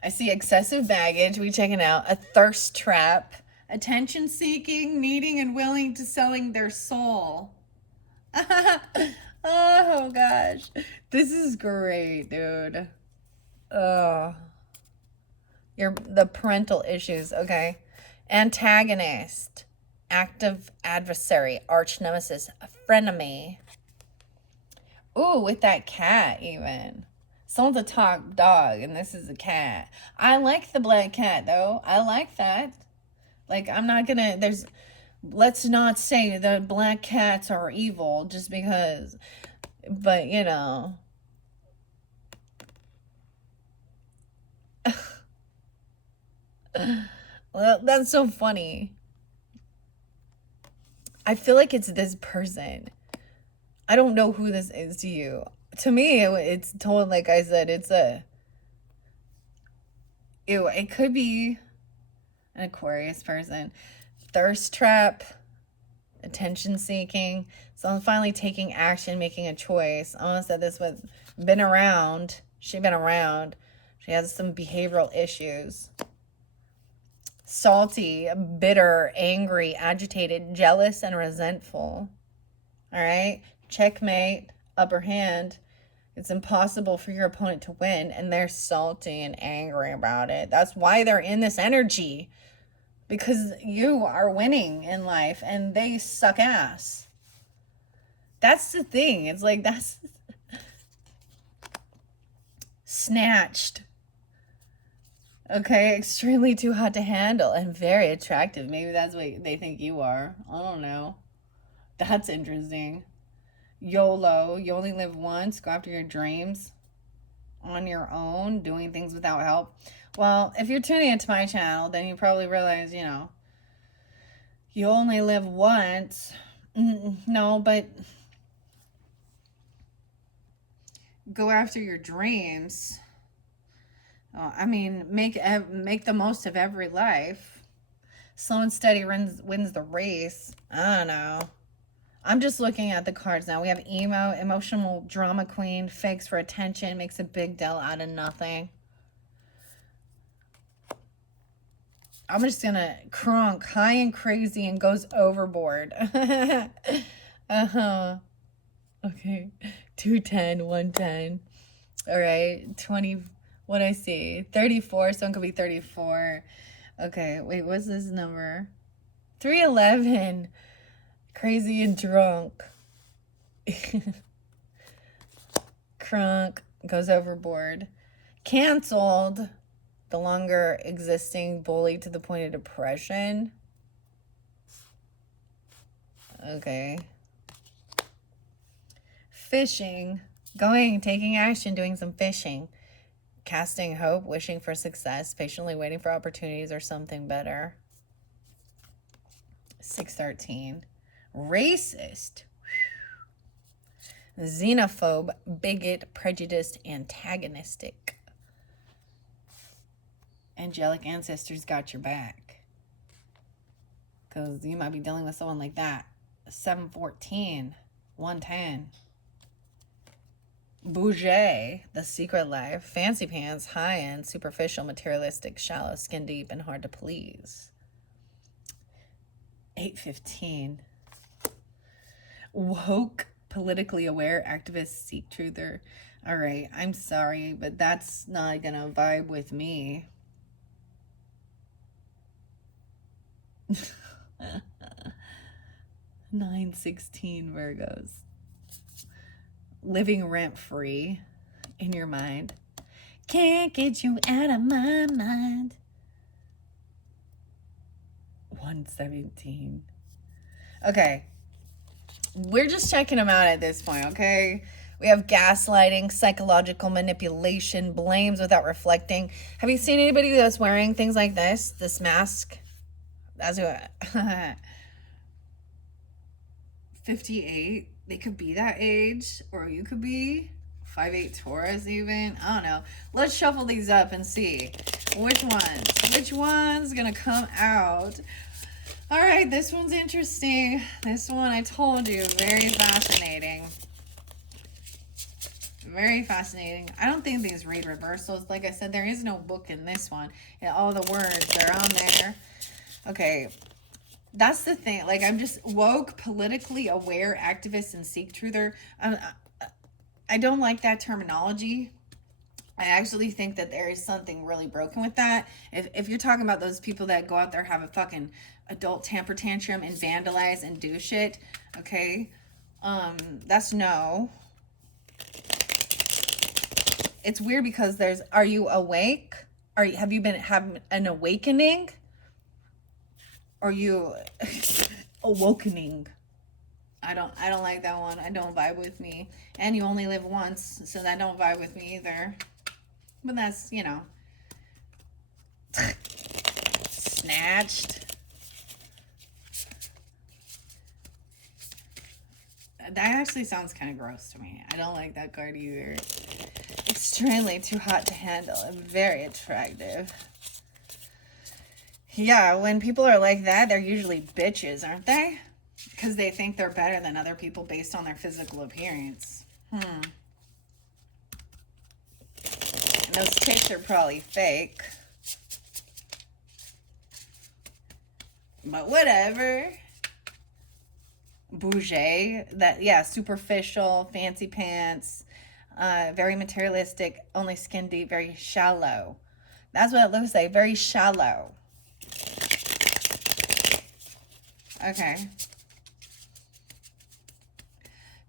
I see excessive baggage. We checking out a thirst trap. Attention seeking, needing and willing to selling their soul. Oh gosh. This is great, dude. Oh. The parental issues, okay. Antagonist. Active adversary. Arch nemesis. A frenemy. Ooh, with that cat even. Someone's a top dog, and this is a cat. I like the black cat, though. I like that. Like, I'm not gonna, let's not say that black cats are evil just because, but you know. Well, that's so funny. I feel like it's this person. I don't know who this is to you. To me, it's told, like I said, it's a, ew, it could be an Aquarius person. Thirst trap, attention seeking. Someone finally taking action, making a choice. I almost said this with been around. She's been around. She has some behavioral issues. Salty, bitter, angry, agitated, jealous, and resentful. All right? Checkmate, upper hand. It's impossible for your opponent to win, and they're salty and angry about it. That's why they're in this energy. Because you are winning in life, and they suck ass. That's the thing. It's like, that's snatched. Okay, extremely too hot to handle and very attractive. Maybe that's what they think you are. I don't know. That's interesting. YOLO, you only live once, go after your dreams on your own, doing things without help. Well, if you're tuning into my channel, then you probably realize, you know, you only live once. No, but go after your dreams. I mean, make the most of every life. Slow and steady wins the race. I don't know. I'm just looking at the cards now. We have emo, emotional drama queen, fakes for attention, makes a big deal out of nothing. I'm just gonna crunk, high and crazy, and goes overboard. Uh-huh. Okay. 210, 110. All right. 20, what I see? 34, someone could be 34. Okay, wait, what's this number? 311. Crazy and drunk. Crunk, goes overboard. Canceled. The longer existing bully to the point of depression. Okay. Fishing. Going, taking action, doing some fishing. Casting hope, wishing for success, patiently waiting for opportunities or something better. 613. Racist. Xenophobe, bigot, prejudiced, antagonistic. Angelic ancestors got your back. Because you might be dealing with someone like that. 714. 110. Bougie, the secret life. Fancy pants, high-end, superficial, materialistic, shallow, skin deep, and hard to please. 815. Woke, politically aware, activist, seek truther. All right, I'm sorry, but that's not gonna vibe with me. 916 Virgos. Living rent-free in your mind. Can't get you out of my mind. 117. Okay. We're just checking them out at this point, okay? We have gaslighting, psychological manipulation, blames without reflecting. Have you seen anybody that's wearing things like this mask? That's what 58. They could be that age, or you could be 5'8" Taurus even. I don't know. Let's shuffle these up and see which one's gonna come out. All right, this one's interesting. This one, I told you, very fascinating. Very fascinating. I don't think these read reversals. Like I said, there is no book in this one. And all the words, they're on there. Okay. That's the thing. Like, I'm just woke, politically aware, activist, and seek truther. I don't like that terminology. I actually think that there is something really broken with that. If you're talking about those people that go out there, have a fucking adult temper tantrum and vandalize and do shit, okay? That's no. It's weird because are you awake? Have you been having an awakening? or you awakening. I don't like that one. I don't vibe with me. And you only live once, so that don't vibe with me either. But that's, you know, snatched. That actually sounds kind of gross to me. I don't like that card either. Extremely too hot to handle and very attractive. Yeah, when people are like that, they're usually bitches, aren't they? Because they think they're better than other people based on their physical appearance. And those tics are probably fake. But whatever. Bougie. That, yeah, superficial, fancy pants. Very materialistic, only skin deep, very shallow. That's what it looks like. Very shallow. Okay.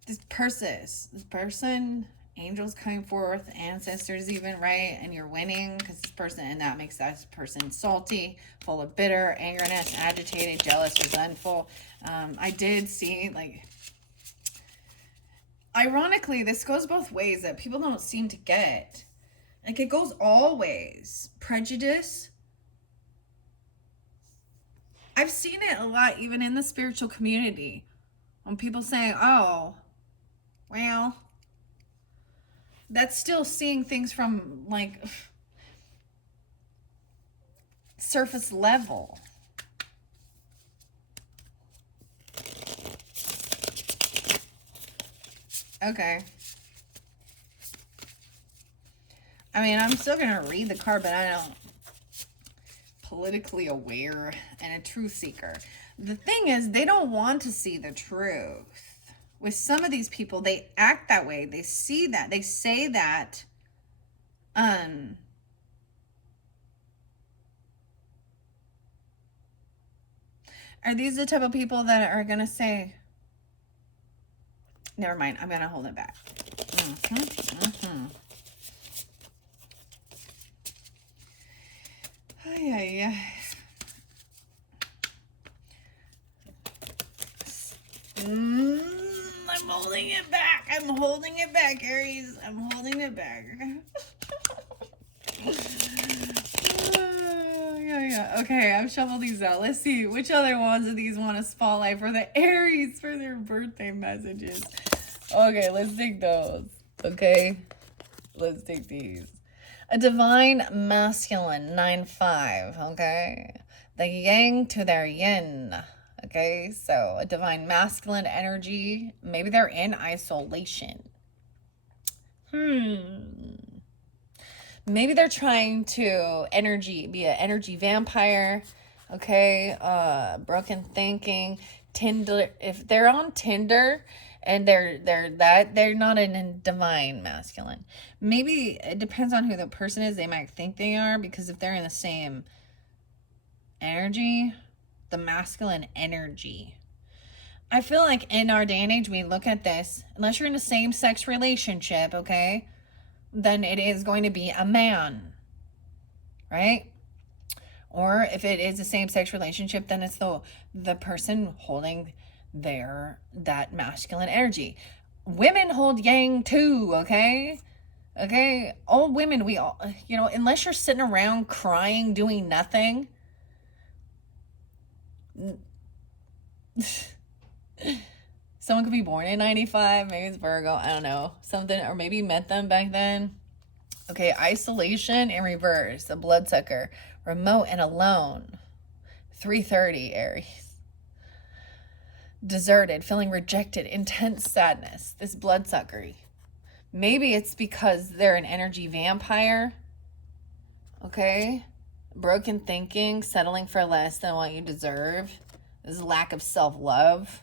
This person, angels coming forth, ancestors even, right? And you're winning because this person, and that makes that person salty, full of bitter, angerness, agitated, jealous, resentful. I did see, like, ironically, this goes both ways that people don't seem to get. Like, it goes all ways. Prejudice. I've seen it a lot, even in the spiritual community. When people say, oh, well, that's still seeing things from, like, surface level. Okay. I mean, I'm still going to read the card, but I don't. Politically aware and a truth seeker. The thing is, they don't want to see the truth. With some of these people, they act that way. They see that. They say that. Are these the type of people that are going to say, never mind, I'm going to hold it back. Yeah. I'm holding it back. I'm holding it back, Aries. I'm holding it back. Yeah. Okay, I've shuffled these out. Let's see which other ones of these want to spotlight for the Aries for their birthday messages. Okay, let's take those. Okay, let's take these. A divine masculine 9-5. Okay, the yang to their yin. Okay, so a divine masculine energy. Maybe they're in isolation. Maybe they're trying to be an energy vampire. Okay, broken thinking. Tinder. If they're on Tinder and they're not a divine masculine. Maybe it depends on who the person is. They might think they are, because if they're in the same energy, the masculine energy. I feel like in our day and age, we look at this, unless you're in a same-sex relationship, okay, then it is going to be a man, right? Or if it is a same-sex relationship, then it's the person holding that masculine energy. Women hold yang too, okay? Okay, all women, we all, unless you're sitting around crying, doing nothing. Someone could be born in 95, maybe it's Virgo, I don't know, something, or maybe met them back then. Okay, isolation in reverse, a bloodsucker, remote and alone, 3:30, Aries. Deserted, feeling rejected, intense sadness, this bloodsucker. Maybe it's because they're an energy vampire. Okay, broken thinking, settling for less than what you deserve. This is lack of self-love.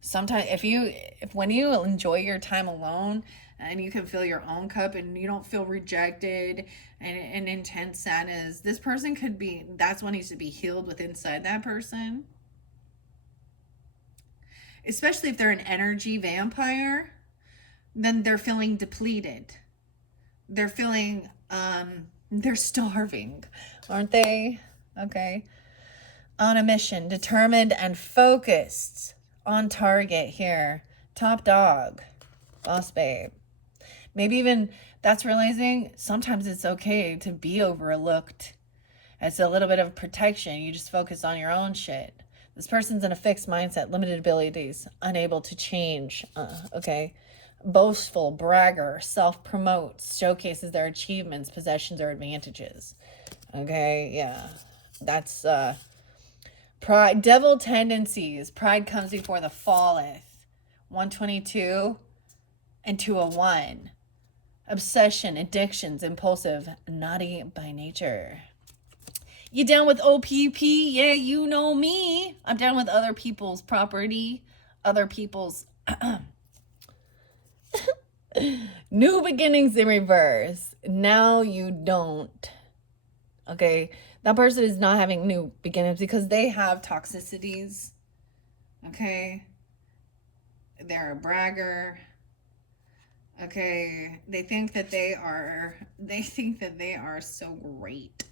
Sometimes when you enjoy your time alone and you can fill your own cup and you don't feel rejected and intense sadness, this person that's what needs to be healed with inside that person. Especially if they're an energy vampire, then they're feeling depleted. They're feeling, they're starving, aren't they? Okay. On a mission, determined and focused, on target here. Top dog, boss babe. Maybe even that's realizing sometimes it's okay to be overlooked. It's a little bit of protection. You just focus on your own shit. This person's in a fixed mindset, limited abilities, unable to change. Okay. Boastful, bragger, self-promotes, showcases their achievements, possessions, or advantages. Okay, yeah. That's pride. Devil tendencies. Pride comes before the falleth. 122 and 201. Obsession, addictions, impulsive, naughty by nature. You down with OPP? Yeah, you know me. I'm down with other people's property, other people's new beginnings in reverse. Now you don't. Okay, that person is not having new beginnings because they have toxicities. Okay, they're a bragger. Okay, they think that they are so great.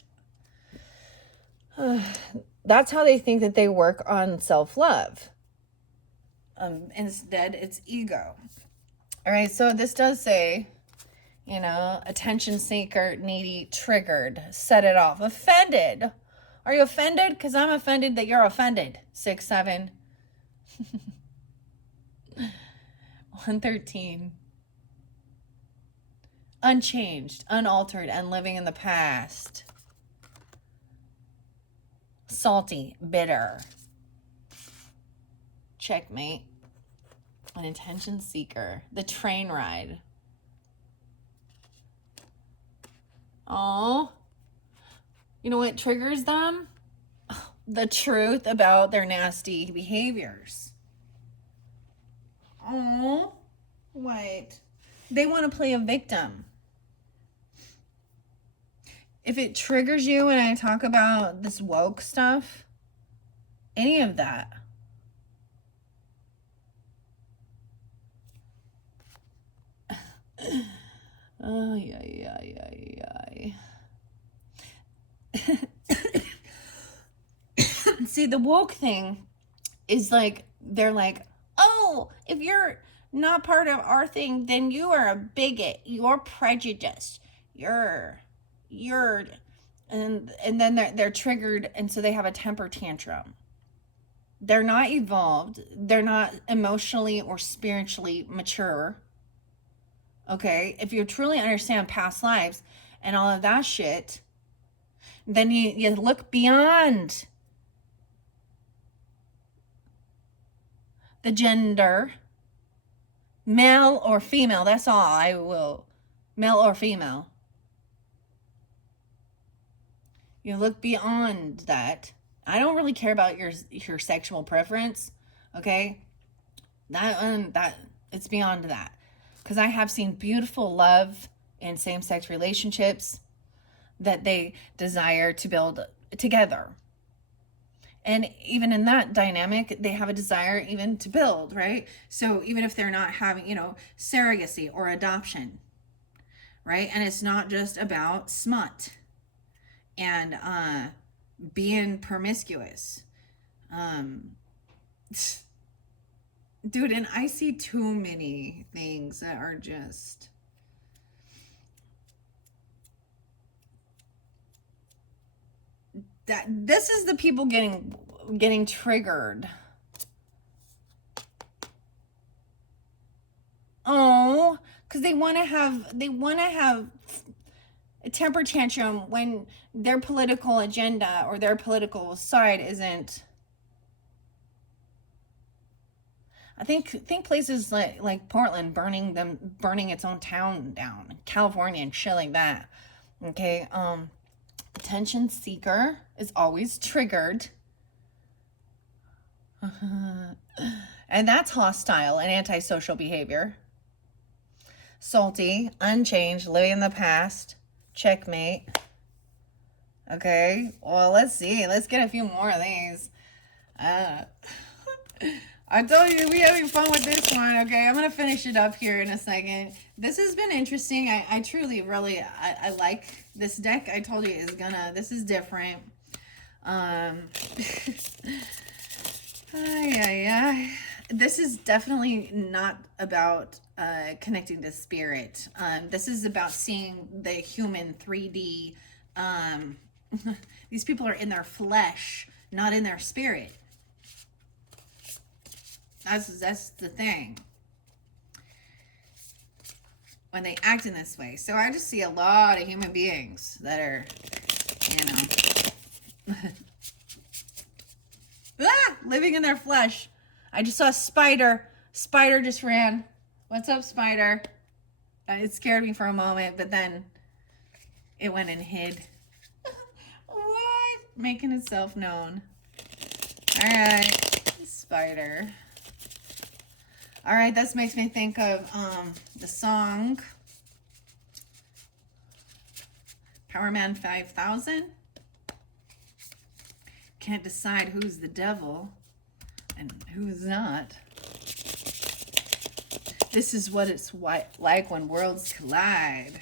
That's how they think that they work on self-love. Instead, it's ego. All right, so this does say, you know, attention seeker, needy, triggered, set it off, offended. Are you offended? Because I'm offended that you're offended. 6, 7. 113. Unchanged, unaltered, and living in the past. Salty, bitter. Checkmate. An attention seeker. The train ride. Oh, you know what triggers them? The truth about their nasty behaviors. Oh, what? They want to play a victim. If it triggers you when I talk about this woke stuff, any of that, oh, yeah. See, the woke thing is like, they're like, oh, if you're not part of our thing, then you are a bigot. You're prejudiced. You're, and then they're triggered, and so they have a temper tantrum. They're not evolved. They're not emotionally or spiritually mature. Okay, if you truly understand past lives and all of that shit, then you look beyond the gender, male or female. That's all I will. Male or female. You look beyond that. I don't really care about your sexual preference. Okay, that it's beyond that. Because I have seen beautiful love in same-sex relationships that they desire to build together. And even in that dynamic, they have a desire even to build, right? So even if they're not having, you know, surrogacy or adoption, right? And it's not just about smut and being promiscuous. Dude, and I see too many things that are just... that this is the people getting triggered. Oh, because they want to have a temper tantrum when their political agenda or their political side isn't. I think places like Portland burning its own town down, California and shit like that. Okay, attention seeker is always triggered. And that's hostile and antisocial behavior. Salty, unchanged, living in the past. Checkmate. Okay, well, let's see. Let's get a few more of these. I told you we having fun with this one. Okay, I'm gonna finish it up here in a second. This has been interesting. I truly, really, I like this deck. I told you this is different. Um, this is definitely not about connecting to spirit. This is about seeing the human 3D. Um, these people are in their flesh, not in their spirit. That's the thing. When they act in this way. So I just see a lot of human beings that are, living in their flesh. I just saw a spider. Spider just ran. What's up, spider? It scared me for a moment, but then it went and hid. What? Making itself known. All right, spider. All right, this makes me think of the song Power Man 5000. Can't decide who's the devil and who's not. This is what it's like when worlds collide.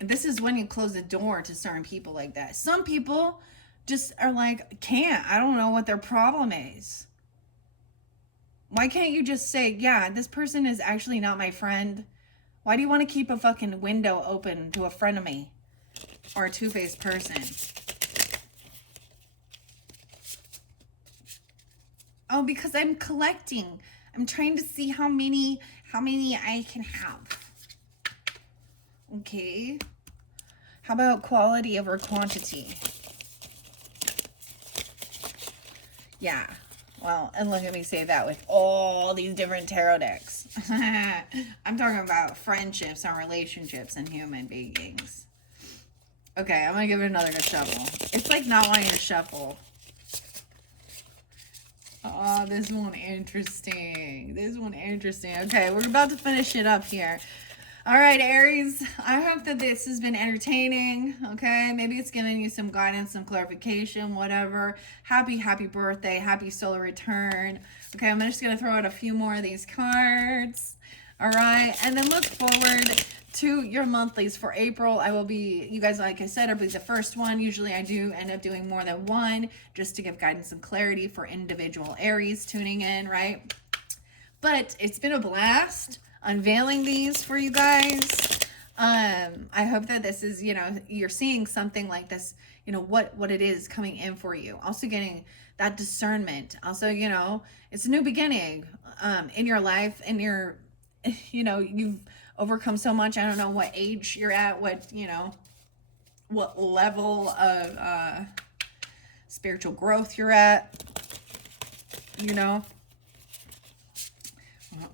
This is when you close the door to certain people like that. Some people just are like, I don't know what their problem is. Why can't you just say, yeah, this person is actually not my friend? Why do you want to keep a fucking window open to a friend of me or a two-faced person? Oh, because I'm collecting. I'm trying to see how many I can have. Okay. How about quality over quantity? Yeah. Well, and look at me say that with all these different tarot decks. I'm talking about friendships and relationships and human beings. Okay, I'm going to give it another good shuffle. It's like not wanting to shuffle. Oh, this one interesting. This one interesting. Okay, we're about to finish it up here. All right, Aries, I hope that this has been entertaining, okay? Maybe it's giving you some guidance, some clarification, whatever. Happy birthday. Happy solar return. Okay, I'm just going to throw out a few more of these cards. All right, and then look forward to your monthlies for April. I will be, you guys, like I said, I'll be the first one. Usually I do end up doing more than one just to give guidance and clarity for individual Aries tuning in, right? But it's been a blast unveiling these for you guys. I hope that this is, you're seeing something like this, what it is coming in for you. Also getting that discernment. Also, it's a new beginning in your life, and you've overcome so much. I don't know what age you're at, what level of spiritual growth you're at,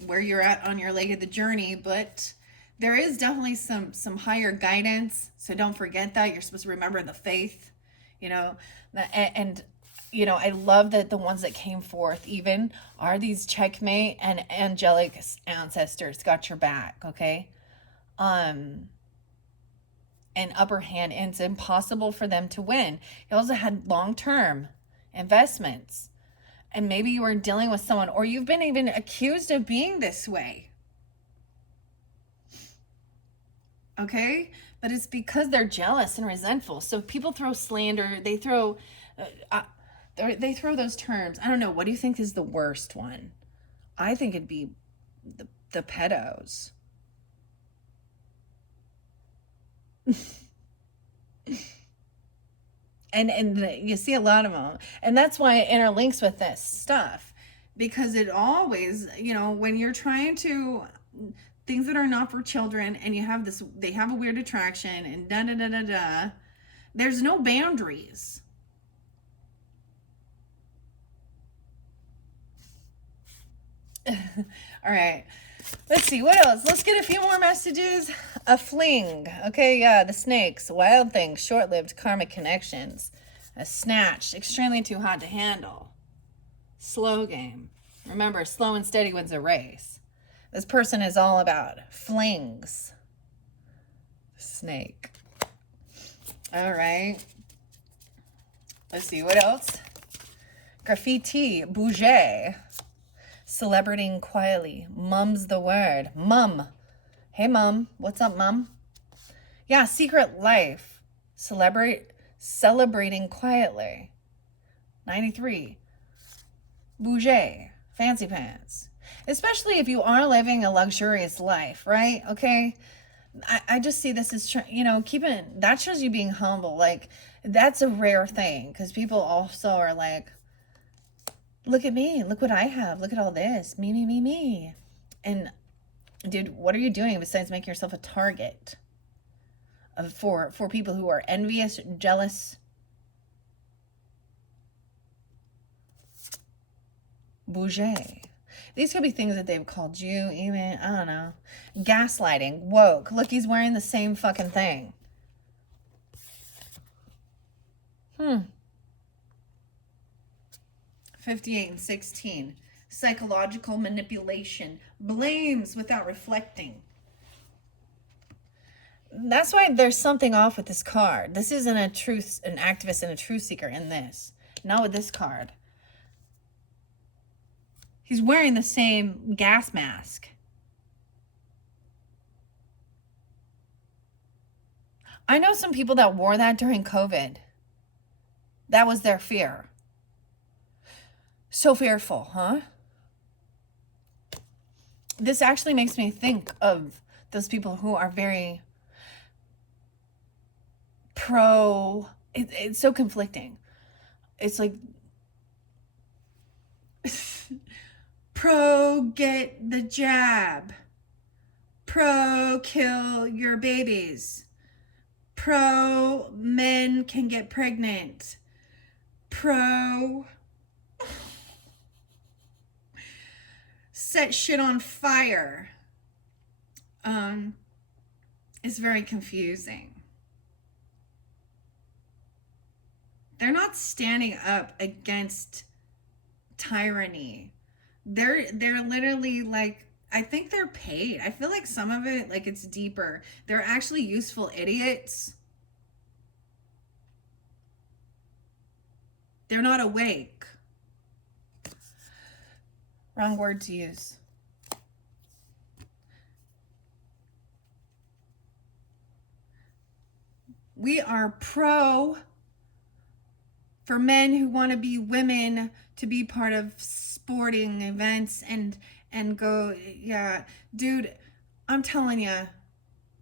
where you're at on your leg of the journey, but there is definitely some higher guidance. So don't forget that. You're supposed to remember the faith, and I love that the ones that came forth even are these checkmate and angelic ancestors got your back, okay? An upper hand, and it's impossible for them to win. You also had long-term investments. And maybe you were dealing with someone, or you've been even accused of being this way. Okay? But it's because they're jealous and resentful. So people throw slander, they throw those terms. I don't know. What do you think is the worst one? I think it'd be the pedos. And you see a lot of them, and that's why it interlinks with this stuff, because it always, when you're trying to things that are not for children, and you have this, they have a weird attraction, and there's no boundaries. All right, let's see what else. Let's get a few more messages. A fling. Okay, yeah, the snakes. Wild things. Short-lived karmic connections. A snatch. Extremely too hot to handle. Slow game. Remember, slow and steady wins a race. This person is all about flings. Snake. All right. Let's see, what else? Graffiti. Bouger. Celebrating quietly. Mum's the word. Mum. Hey, Mum. What's up, Mum? Yeah, secret life. Celebrating quietly. 93. Bougie. Fancy pants. Especially if you are living a luxurious life, right? Okay. I just see this as, keeping, that shows you being humble. Like, that's a rare thing because people also are like, look at me, look what I have, look at all this, me, me, me, me. And dude, what are you doing besides making yourself a target for people who are envious, jealous, bougie? These could be things that they've called you, even, I don't know. Gaslighting, woke. Look, he's wearing the same fucking thing. 58 and 16. Psychological manipulation. Blames without reflecting. That's why there's something off with this card. This isn't an activist and a truth seeker in this. Not with this card. He's wearing the same gas mask. I know some people that wore that during COVID. That was their fear. So fearful, huh? This actually makes me think of those people who are very pro. It's so conflicting. It's like pro get the jab, pro kill your babies, pro men can get pregnant, pro set shit on fire. It's very confusing. They're not standing up against tyranny. They're literally like, I think they're paid. I feel like some of it, like, it's deeper. They're actually useful idiots. They're not awake. Wrong word to use. We are pro for men who want to be women to be part of sporting events and go, yeah, dude, I'm telling you,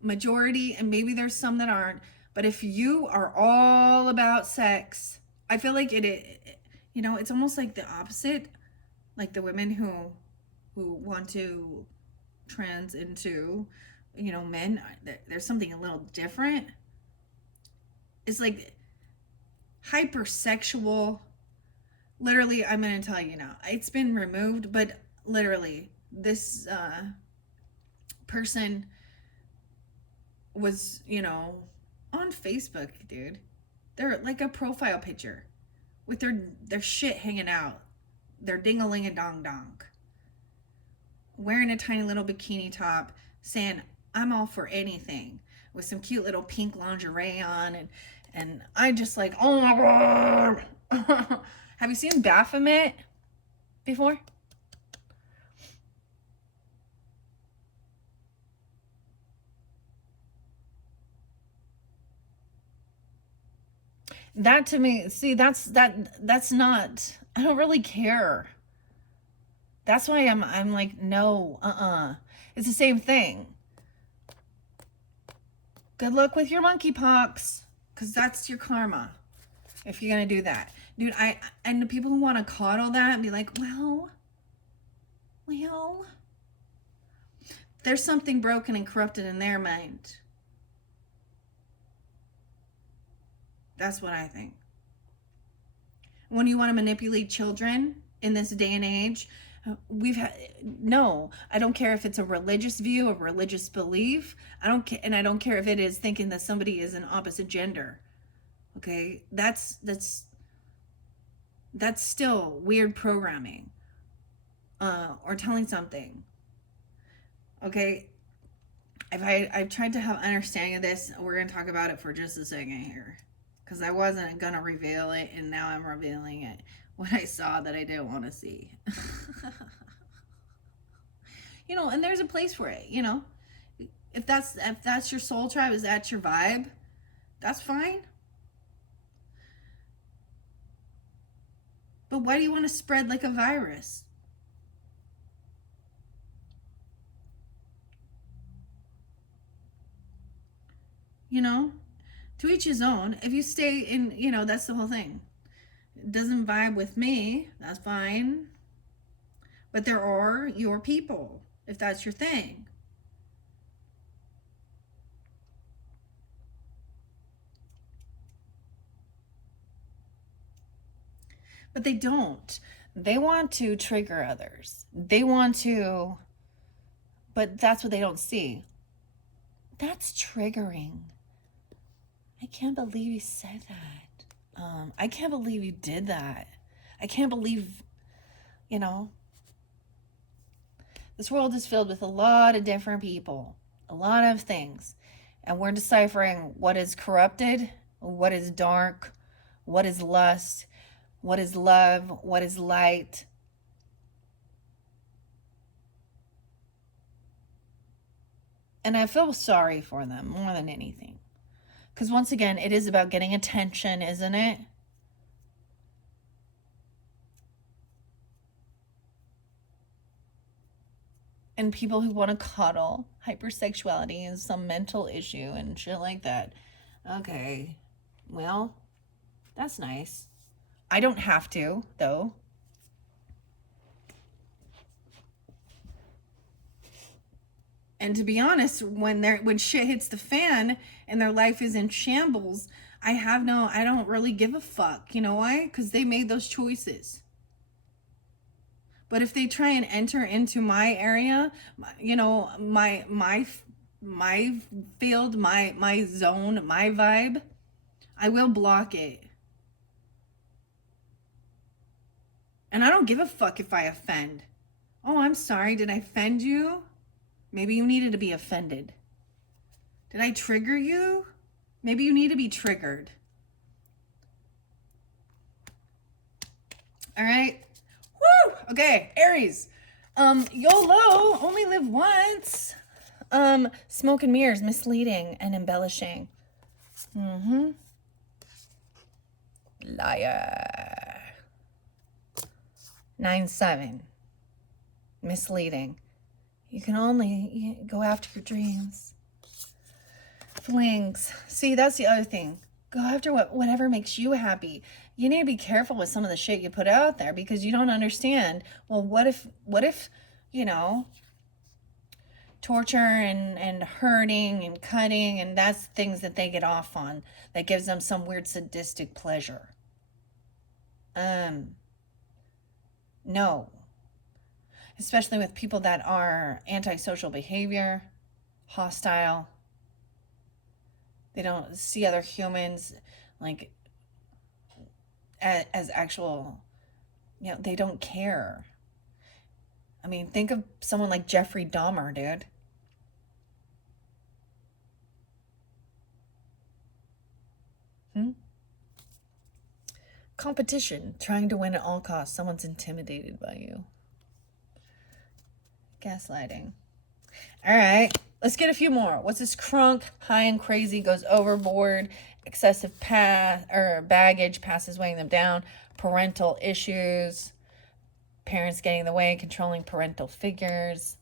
majority, and maybe there's some that aren't, but if you are all about sex, I feel like it's almost like the opposite, like the women who want to trans into, men. There's something a little different. It's like hypersexual. Literally, I'm going to tell you now. It's been removed, but literally, this person was, on Facebook, dude. They're like a profile picture with their shit hanging out. Their ding-a-ling-a-dong-dong. Wearing a tiny little bikini top, saying, I'm all for anything, with some cute little pink lingerie on, and I just like, oh my god. Have you seen Baphomet before? That to me, see, that's not, I don't really care. That's why I'm like, no, It's the same thing. Good luck with your monkeypox, because that's your karma if you're gonna do that, dude. And the people who want to coddle that and be like, well, there's something broken and corrupted in their mind. That's what I think. When you want to manipulate children in this day and age, I don't care if it's a religious view, a religious belief. I don't care if it is thinking that somebody is an opposite gender. Okay, that's still weird programming, or telling something. Okay, I've tried to have understanding of this. We're gonna talk about it for just a second here, because I wasn't gonna reveal it, and now I'm revealing it. What I saw that I didn't want to see. And there's a place for it. If that's your soul tribe, is that your vibe? That's fine. But why do you want to spread like a virus? You know? To each his own. If you stay in, that's the whole thing. It doesn't vibe with me, that's fine. But there are your people, if that's your thing. But they don't. They want to trigger others. They want to, but that's what they don't see. That's triggering. I can't believe you said that. I can't believe you did that. I can't believe, you know, this world is filled with a lot of different people, a lot of things. And we're deciphering what is corrupted, what is dark, what is lust, what is love, what is light. And I feel sorry for them more than anything. Because once again, it is about getting attention, isn't it? And people who want to cuddle, hypersexuality is some mental issue and shit like that. Okay, well, that's nice. I don't have to, though. And to be honest, when shit hits the fan and their life is in shambles, I don't really give a fuck. You know why? Because they made those choices. But if they try and enter into my area, my field, my zone, my vibe, I will block it. And I don't give a fuck if I offend. Oh, I'm sorry. Did I offend you? Maybe you needed to be offended. Did I trigger you? Maybe you need to be triggered. All right. Woo! Okay, Aries. YOLO, only live once. Smoke and mirrors, misleading and embellishing. Liar. 9-7. Misleading. You can only go after your dreams. Flings. See, that's the other thing. Go after whatever makes you happy. You need to be careful with some of the shit you put out there because you don't understand. Well, what if, torture and hurting and cutting, and that's things that they get off on that gives them some weird sadistic pleasure. No. Especially with people that are antisocial behavior, hostile. They don't see other humans like as actual, they don't care. I mean, think of someone like Jeffrey Dahmer, dude. Competition, trying to win at all costs. Someone's intimidated by you. Gaslighting. All right, let's get a few more. What's this? Crunk, high and crazy, goes overboard. Excessive baggage, passes weighing them down. Parental issues. Parents getting in the way, controlling parental figures.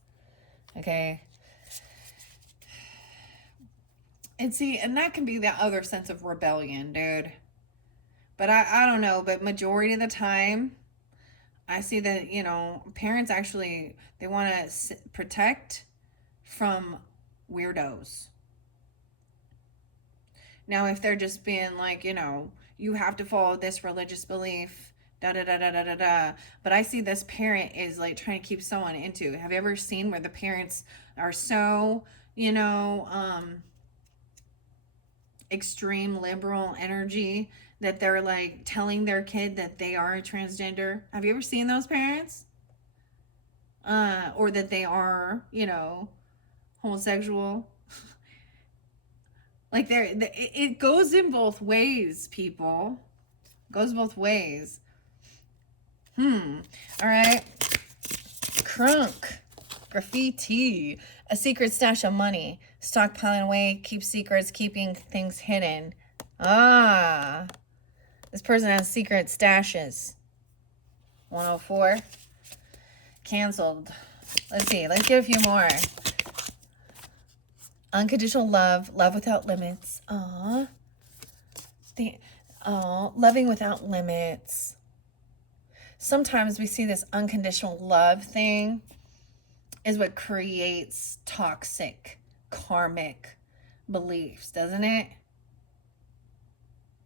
Okay. And see, and that can be the other sense of rebellion, dude. But I don't know, but majority of the time, I see that, parents actually, they want to protect from weirdos. Now, if they're just being like, you have to follow this religious belief, da da da da da da da. But I see this parent is like trying to keep someone into. Have you ever seen where the parents are so, extreme liberal energy that they're like telling their kid that they are a transgender? Have you ever seen those parents? Or that they are, homosexual? Like it goes in both ways, people. It goes both ways. All right. Crunk. Graffiti. A secret stash of money. stockpiling away, keep secrets, keeping things hidden. Ah, this person has secret stashes. 104. Canceled. Let's see. Let's get a few more. Unconditional love. Love without limits. Aww. Loving without limits. Sometimes we see this unconditional love thing is what creates toxic, karmic beliefs, doesn't it?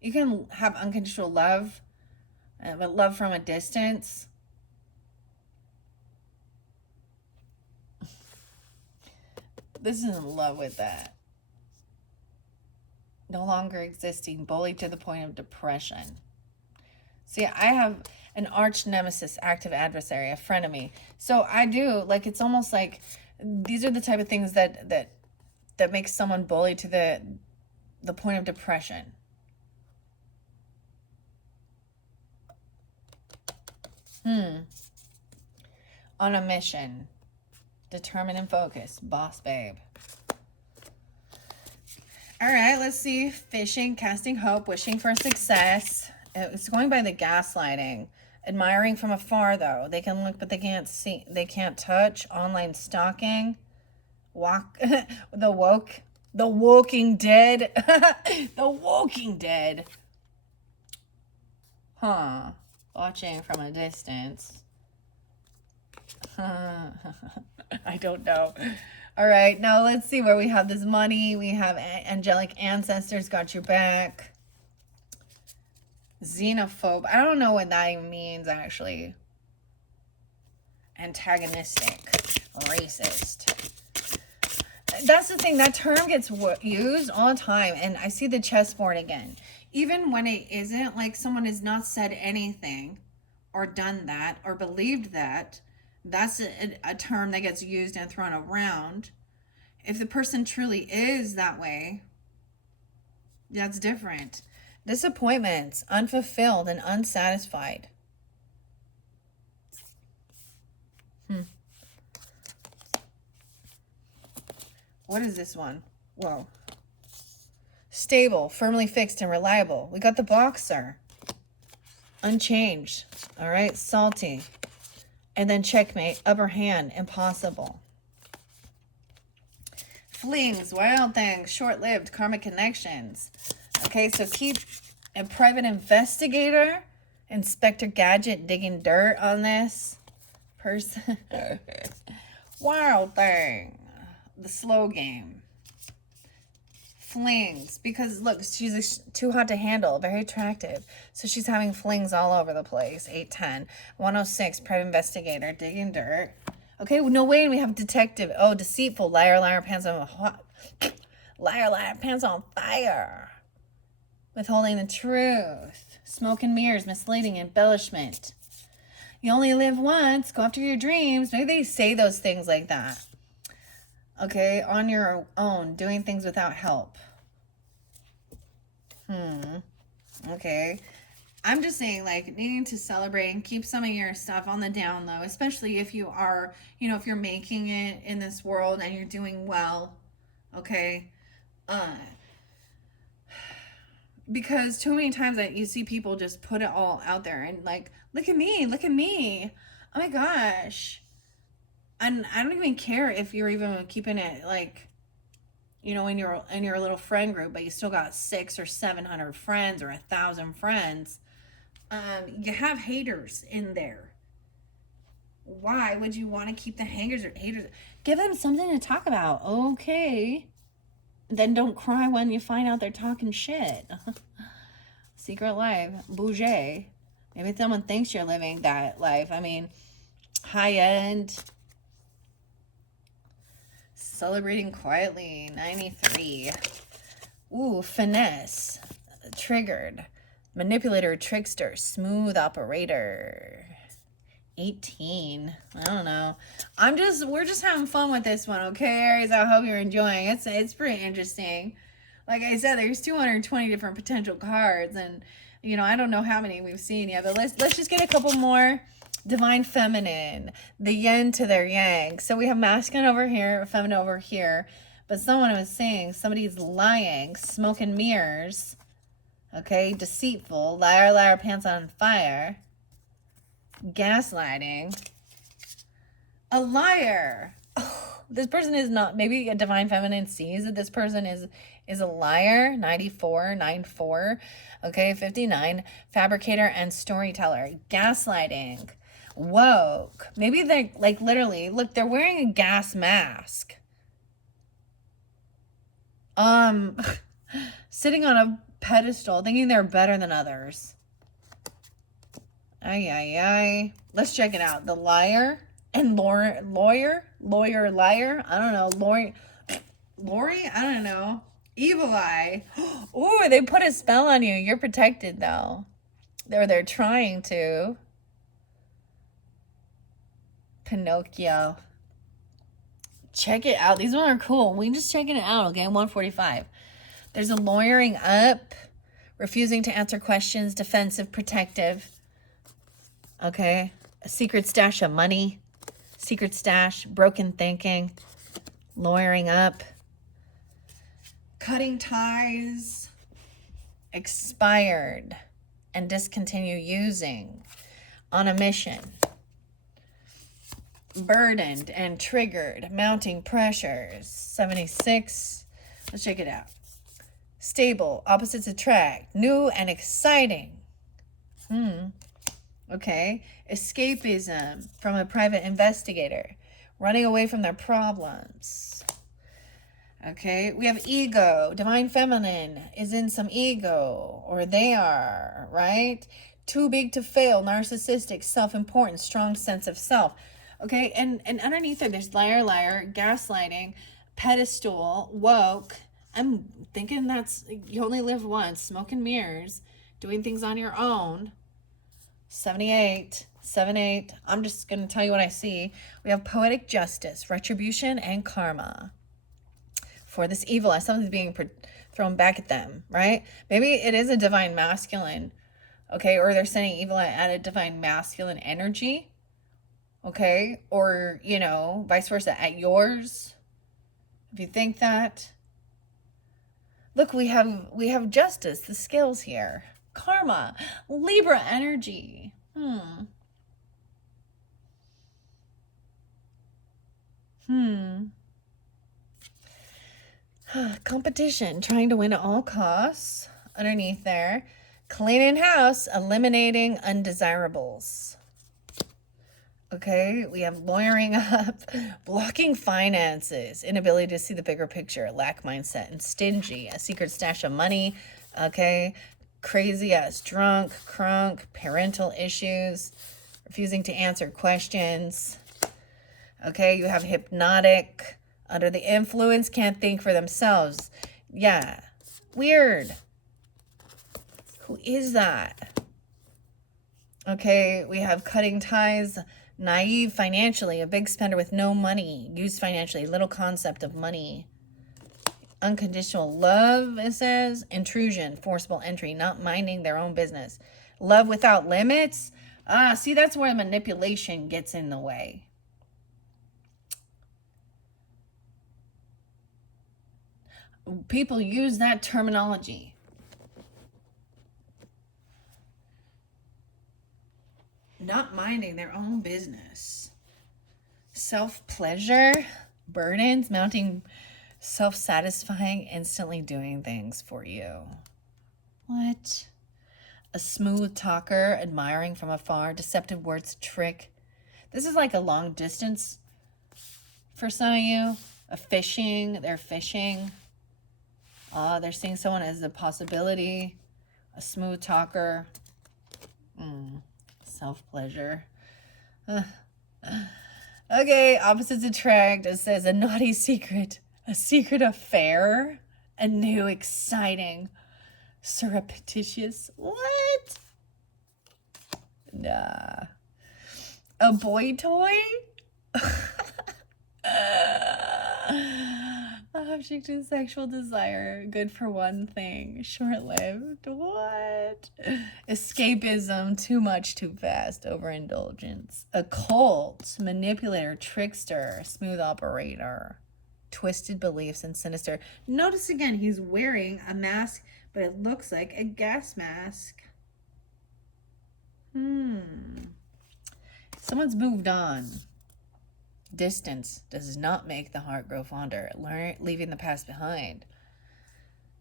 You can have unconditional love, but love from a distance. This is in love with that. No longer existing, bullied to the point of depression. See, I have an arch nemesis, active adversary, a frenemy. So I do, like, it's almost like these are the type of things that make someone bullied to the point of depression. On a mission. Determined and focused. Boss babe. All right, let's see. Fishing, casting hope, wishing for success. It's going by the gaslighting. Admiring from afar, though. They can look, but they can't see. They can't touch. Online stalking. The Walking Dead. The Walking Dead. Huh. Watching from a distance. I don't know. All right, now let's see where we have this money. We have angelic ancestors got your back. Xenophobe. I don't know what that even means, actually. Antagonistic. Racist. That's the thing. That term gets used all the time. And I see the chessboard again. Even when it isn't, like someone has not said anything or done that or believed that, that's a term that gets used and thrown around. If the person truly is that way, that's different. Disappointments, unfulfilled and unsatisfied. What is this one? Whoa. Stable, firmly fixed and reliable. We got the Boxer. Unchanged. All right, salty. And then checkmate, upper hand, impossible. Flings, wild things, short-lived, karmic connections. Okay, so keep a private investigator, Inspector Gadget digging dirt on this person. Wild thing, the slow game. Flings, because look, she's too hot to handle, very attractive. So she's having flings all over the place. 810. 106, private investigator, digging dirt. Okay, no way, we have detective. Oh, deceitful, liar, liar, pants on hot. Liar, liar, pants on fire. Withholding the truth. Smoke and mirrors, misleading, embellishment. You only live once, go after your dreams. Maybe they say those things like that. Okay, on your own, doing things without help. Okay. I'm just saying, like, needing to celebrate and keep some of your stuff on the down low, especially if you are, if you're making it in this world and you're doing well. Okay. Because too many times that you see people just put it all out there and like, look at me. Oh my gosh. And I don't even care if you're even keeping it like, in your little friend group, but you still got 600 or 700 friends or 1,000 friends. You have haters in there. Why would you want to keep the haters? Give them something to talk about. Okay. Then don't cry when you find out they're talking shit. Secret life. Bougie. Maybe someone thinks you're living that life. I mean, high end. Celebrating quietly. 93. Ooh, finesse. Triggered. Manipulator, trickster, smooth operator. 18. I don't know. We're just having fun with this one, okay, Aries? I hope you're enjoying it. It's pretty interesting. Like I said, there's 220 different potential cards, and I don't know how many we've seen yet, but let's just get a couple more. Divine feminine, the yin to their yang. So we have masculine over here, feminine over here, But someone was saying somebody's lying, smoke and mirrors. Okay, deceitful, liar, liar, pants on fire. Gaslighting. A liar. Oh, this person is not, maybe a divine feminine sees that this person is a liar. 94, 94. Okay, 59. Fabricator and storyteller. Gaslighting. Woke. Maybe they're like literally, look, they're wearing a gas mask. Sitting on a pedestal, thinking they're better than others. Ay, ay, ay. Let's check it out. The liar and lawyer, liar. I don't know. Lori, I don't know. Evil eye. Ooh, they put a spell on you. You're protected, though. They're trying to. Pinocchio. Check it out. These ones are cool. We just checking it out, okay? 145. There's a lawyering up, refusing to answer questions, defensive, protective. Okay? A secret stash of money, secret stash, broken thinking, lawyering up, cutting ties, expired, and discontinue using, on a mission. Burdened and triggered, mounting pressures. 76. Let's check it out. Stable, opposites attract, new and exciting. Okay. Escapism from a private investigator, running away from their problems. Okay. We have ego. Divine feminine is in some ego, or they are, right? Too big to fail, narcissistic, self-important, strong sense of self. Okay, and underneath it, there's liar, liar, gaslighting, pedestal, woke. I'm thinking that's, you only live once, smoke and mirrors, doing things on your own. 78, 7-8. I'm just going to tell you what I see. We have poetic justice, retribution, and karma. For this evil, as something's being thrown back at them, right? Maybe it is a divine masculine, okay? Or they're sending evil at a divine masculine energy. Okay, or, you know, vice versa at yours. If you think that. Look, we have justice, the scales here. Karma, Libra energy. Competition, trying to win at all costs. Underneath there. Cleaning house, eliminating undesirables. Okay, we have lawyering up, blocking finances, inability to see the bigger picture, lack mindset, and stingy, a secret stash of money, okay, crazy ass drunk, crunk, parental issues, refusing to answer questions, okay, you have hypnotic, under the influence, can't think for themselves. Yeah, weird. Who is that? Okay, we have cutting ties, naive financially, a big spender with no money, used financially, little concept of money. Unconditional love, it says. Intrusion, forcible entry, not minding their own business. Love without limits. See, that's where manipulation gets in the way. People use that terminology. Not minding their own business. Self-pleasure, burdens, mounting, self-satisfying, instantly doing things for you. What? A smooth talker, admiring from afar, deceptive words, trick. This is like a long distance for some of you. A fishing, they're fishing. They're seeing someone as a possibility. A smooth talker. Self-pleasure. Okay, opposites attract. It says a naughty secret, a secret affair, a new, exciting, surreptitious. What? Nah. A boy toy? Object of sexual desire, good for one thing, short-lived. What? Escapism, too much, too fast, overindulgence. A cult, manipulator, trickster, smooth operator. twisted beliefs, and sinister. Notice again, he's wearing a mask, but it looks like a gas mask. Someone's moved on. Distance does not make the heart grow fonder. Leaving the past behind.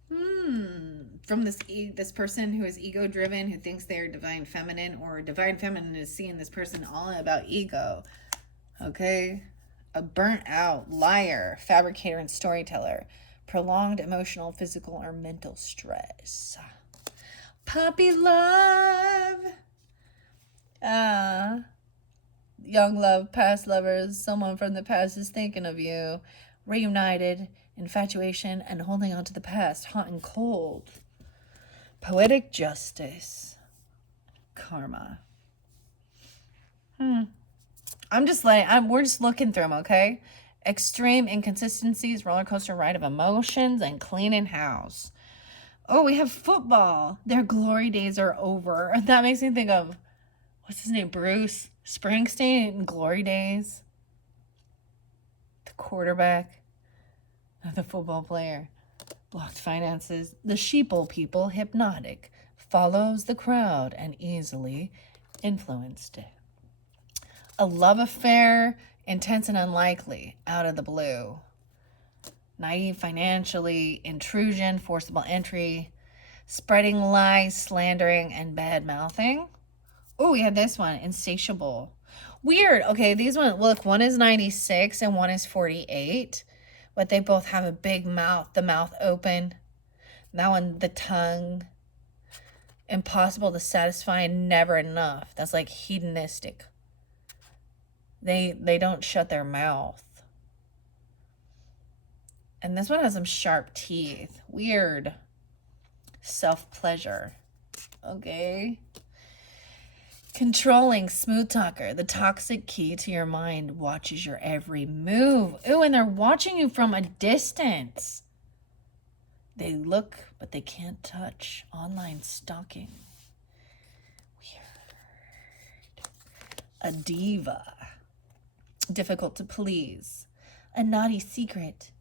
From this person who is ego driven, who thinks they're divine feminine, or divine feminine is seeing this person all about ego. Okay? A burnt out liar, fabricator, and storyteller. Prolonged emotional, physical, or mental stress. Puppy love. Young love, past lovers, someone from the past is thinking of you. Reunited, infatuation, and holding on to the past, hot and cold. Poetic justice. Karma. We're just looking through them, okay? Extreme inconsistencies, roller coaster ride of emotions, and cleaning house. Oh, we have football. Their glory days are over. That makes me think of, what's his name? Bruce Springsteen, Glory Days. The quarterback, not the football player. Blocked finances. The sheeple people, hypnotic. Follows the crowd and easily influenced. A love affair, intense and unlikely, out of the blue. Naive financially, intrusion, forcible entry, spreading lies, slandering, and bad-mouthing. Oh, we had this one, insatiable. Weird. Okay, these one, look, one is 96 and one is 48, but they both have a big mouth, the mouth open. That one, the tongue. Impossible to satisfy and never enough. That's like hedonistic. They don't shut their mouth. And this one has some sharp teeth. Weird. Self-pleasure. Okay. Controlling, smooth talker. The toxic key to your mind watches your every move. Ooh, and they're watching you from a distance. They look, but they can't touch. Online stalking. Weird. A diva. Difficult to please. A naughty secret.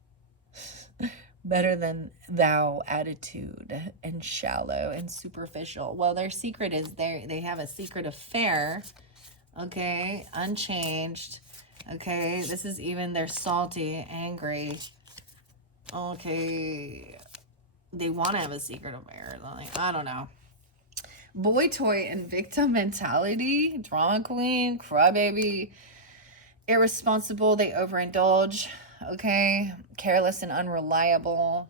Better than thou attitude, and shallow and superficial. Well, their secret is they have a secret affair. Okay, unchanged. Okay, this is even, they're salty, angry. Okay, they want to have a secret affair. Like, I don't know. Boy toy and victim mentality. Drama queen, crybaby. Irresponsible, they overindulge. Okay, careless and unreliable.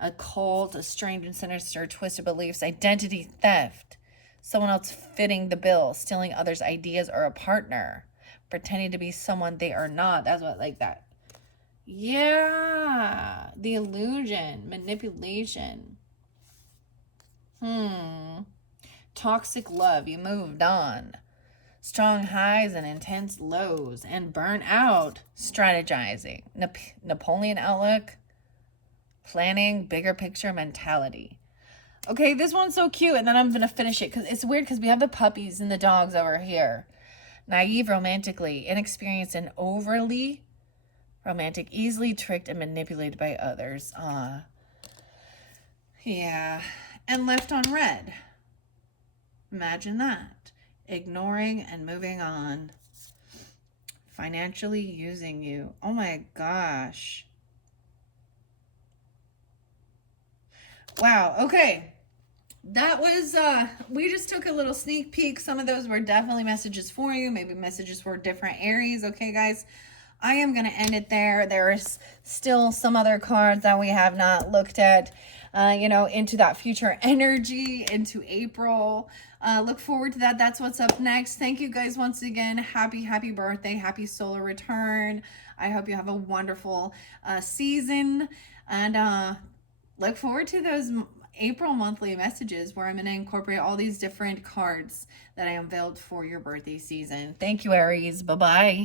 Occult, a strange and sinister, twisted beliefs. Identity theft. Someone else fitting the bill. Stealing others' ideas, or a partner. Pretending to be someone they are not. That's what, like that. Yeah. The illusion. Manipulation. Toxic love. You moved on. Strong highs and intense lows, and burnout. Strategizing. Napoleon outlook. Planning. Bigger picture mentality. Okay, this one's so cute, and then I'm going to finish it because it's weird because we have the puppies and the dogs over here. Naive romantically. Inexperienced and overly romantic. Easily tricked and manipulated by others. Yeah. And left on red. Imagine that. Ignoring and moving on. Financially using you. Oh my gosh. Wow. Okay. That was, we just took a little sneak peek. Some of those were definitely messages for you. Maybe messages for different Aries. Okay, guys. I am going to end it there. There is still some other cards that we have not looked at, into that future energy, into April. Look forward to that. That's what's up next. Thank you guys once again. Happy birthday. Happy solar return. I hope you have a wonderful season. And look forward to those April monthly messages where I'm going to incorporate all these different cards that I unveiled for your birthday season. Thank you, Aries. Bye-bye.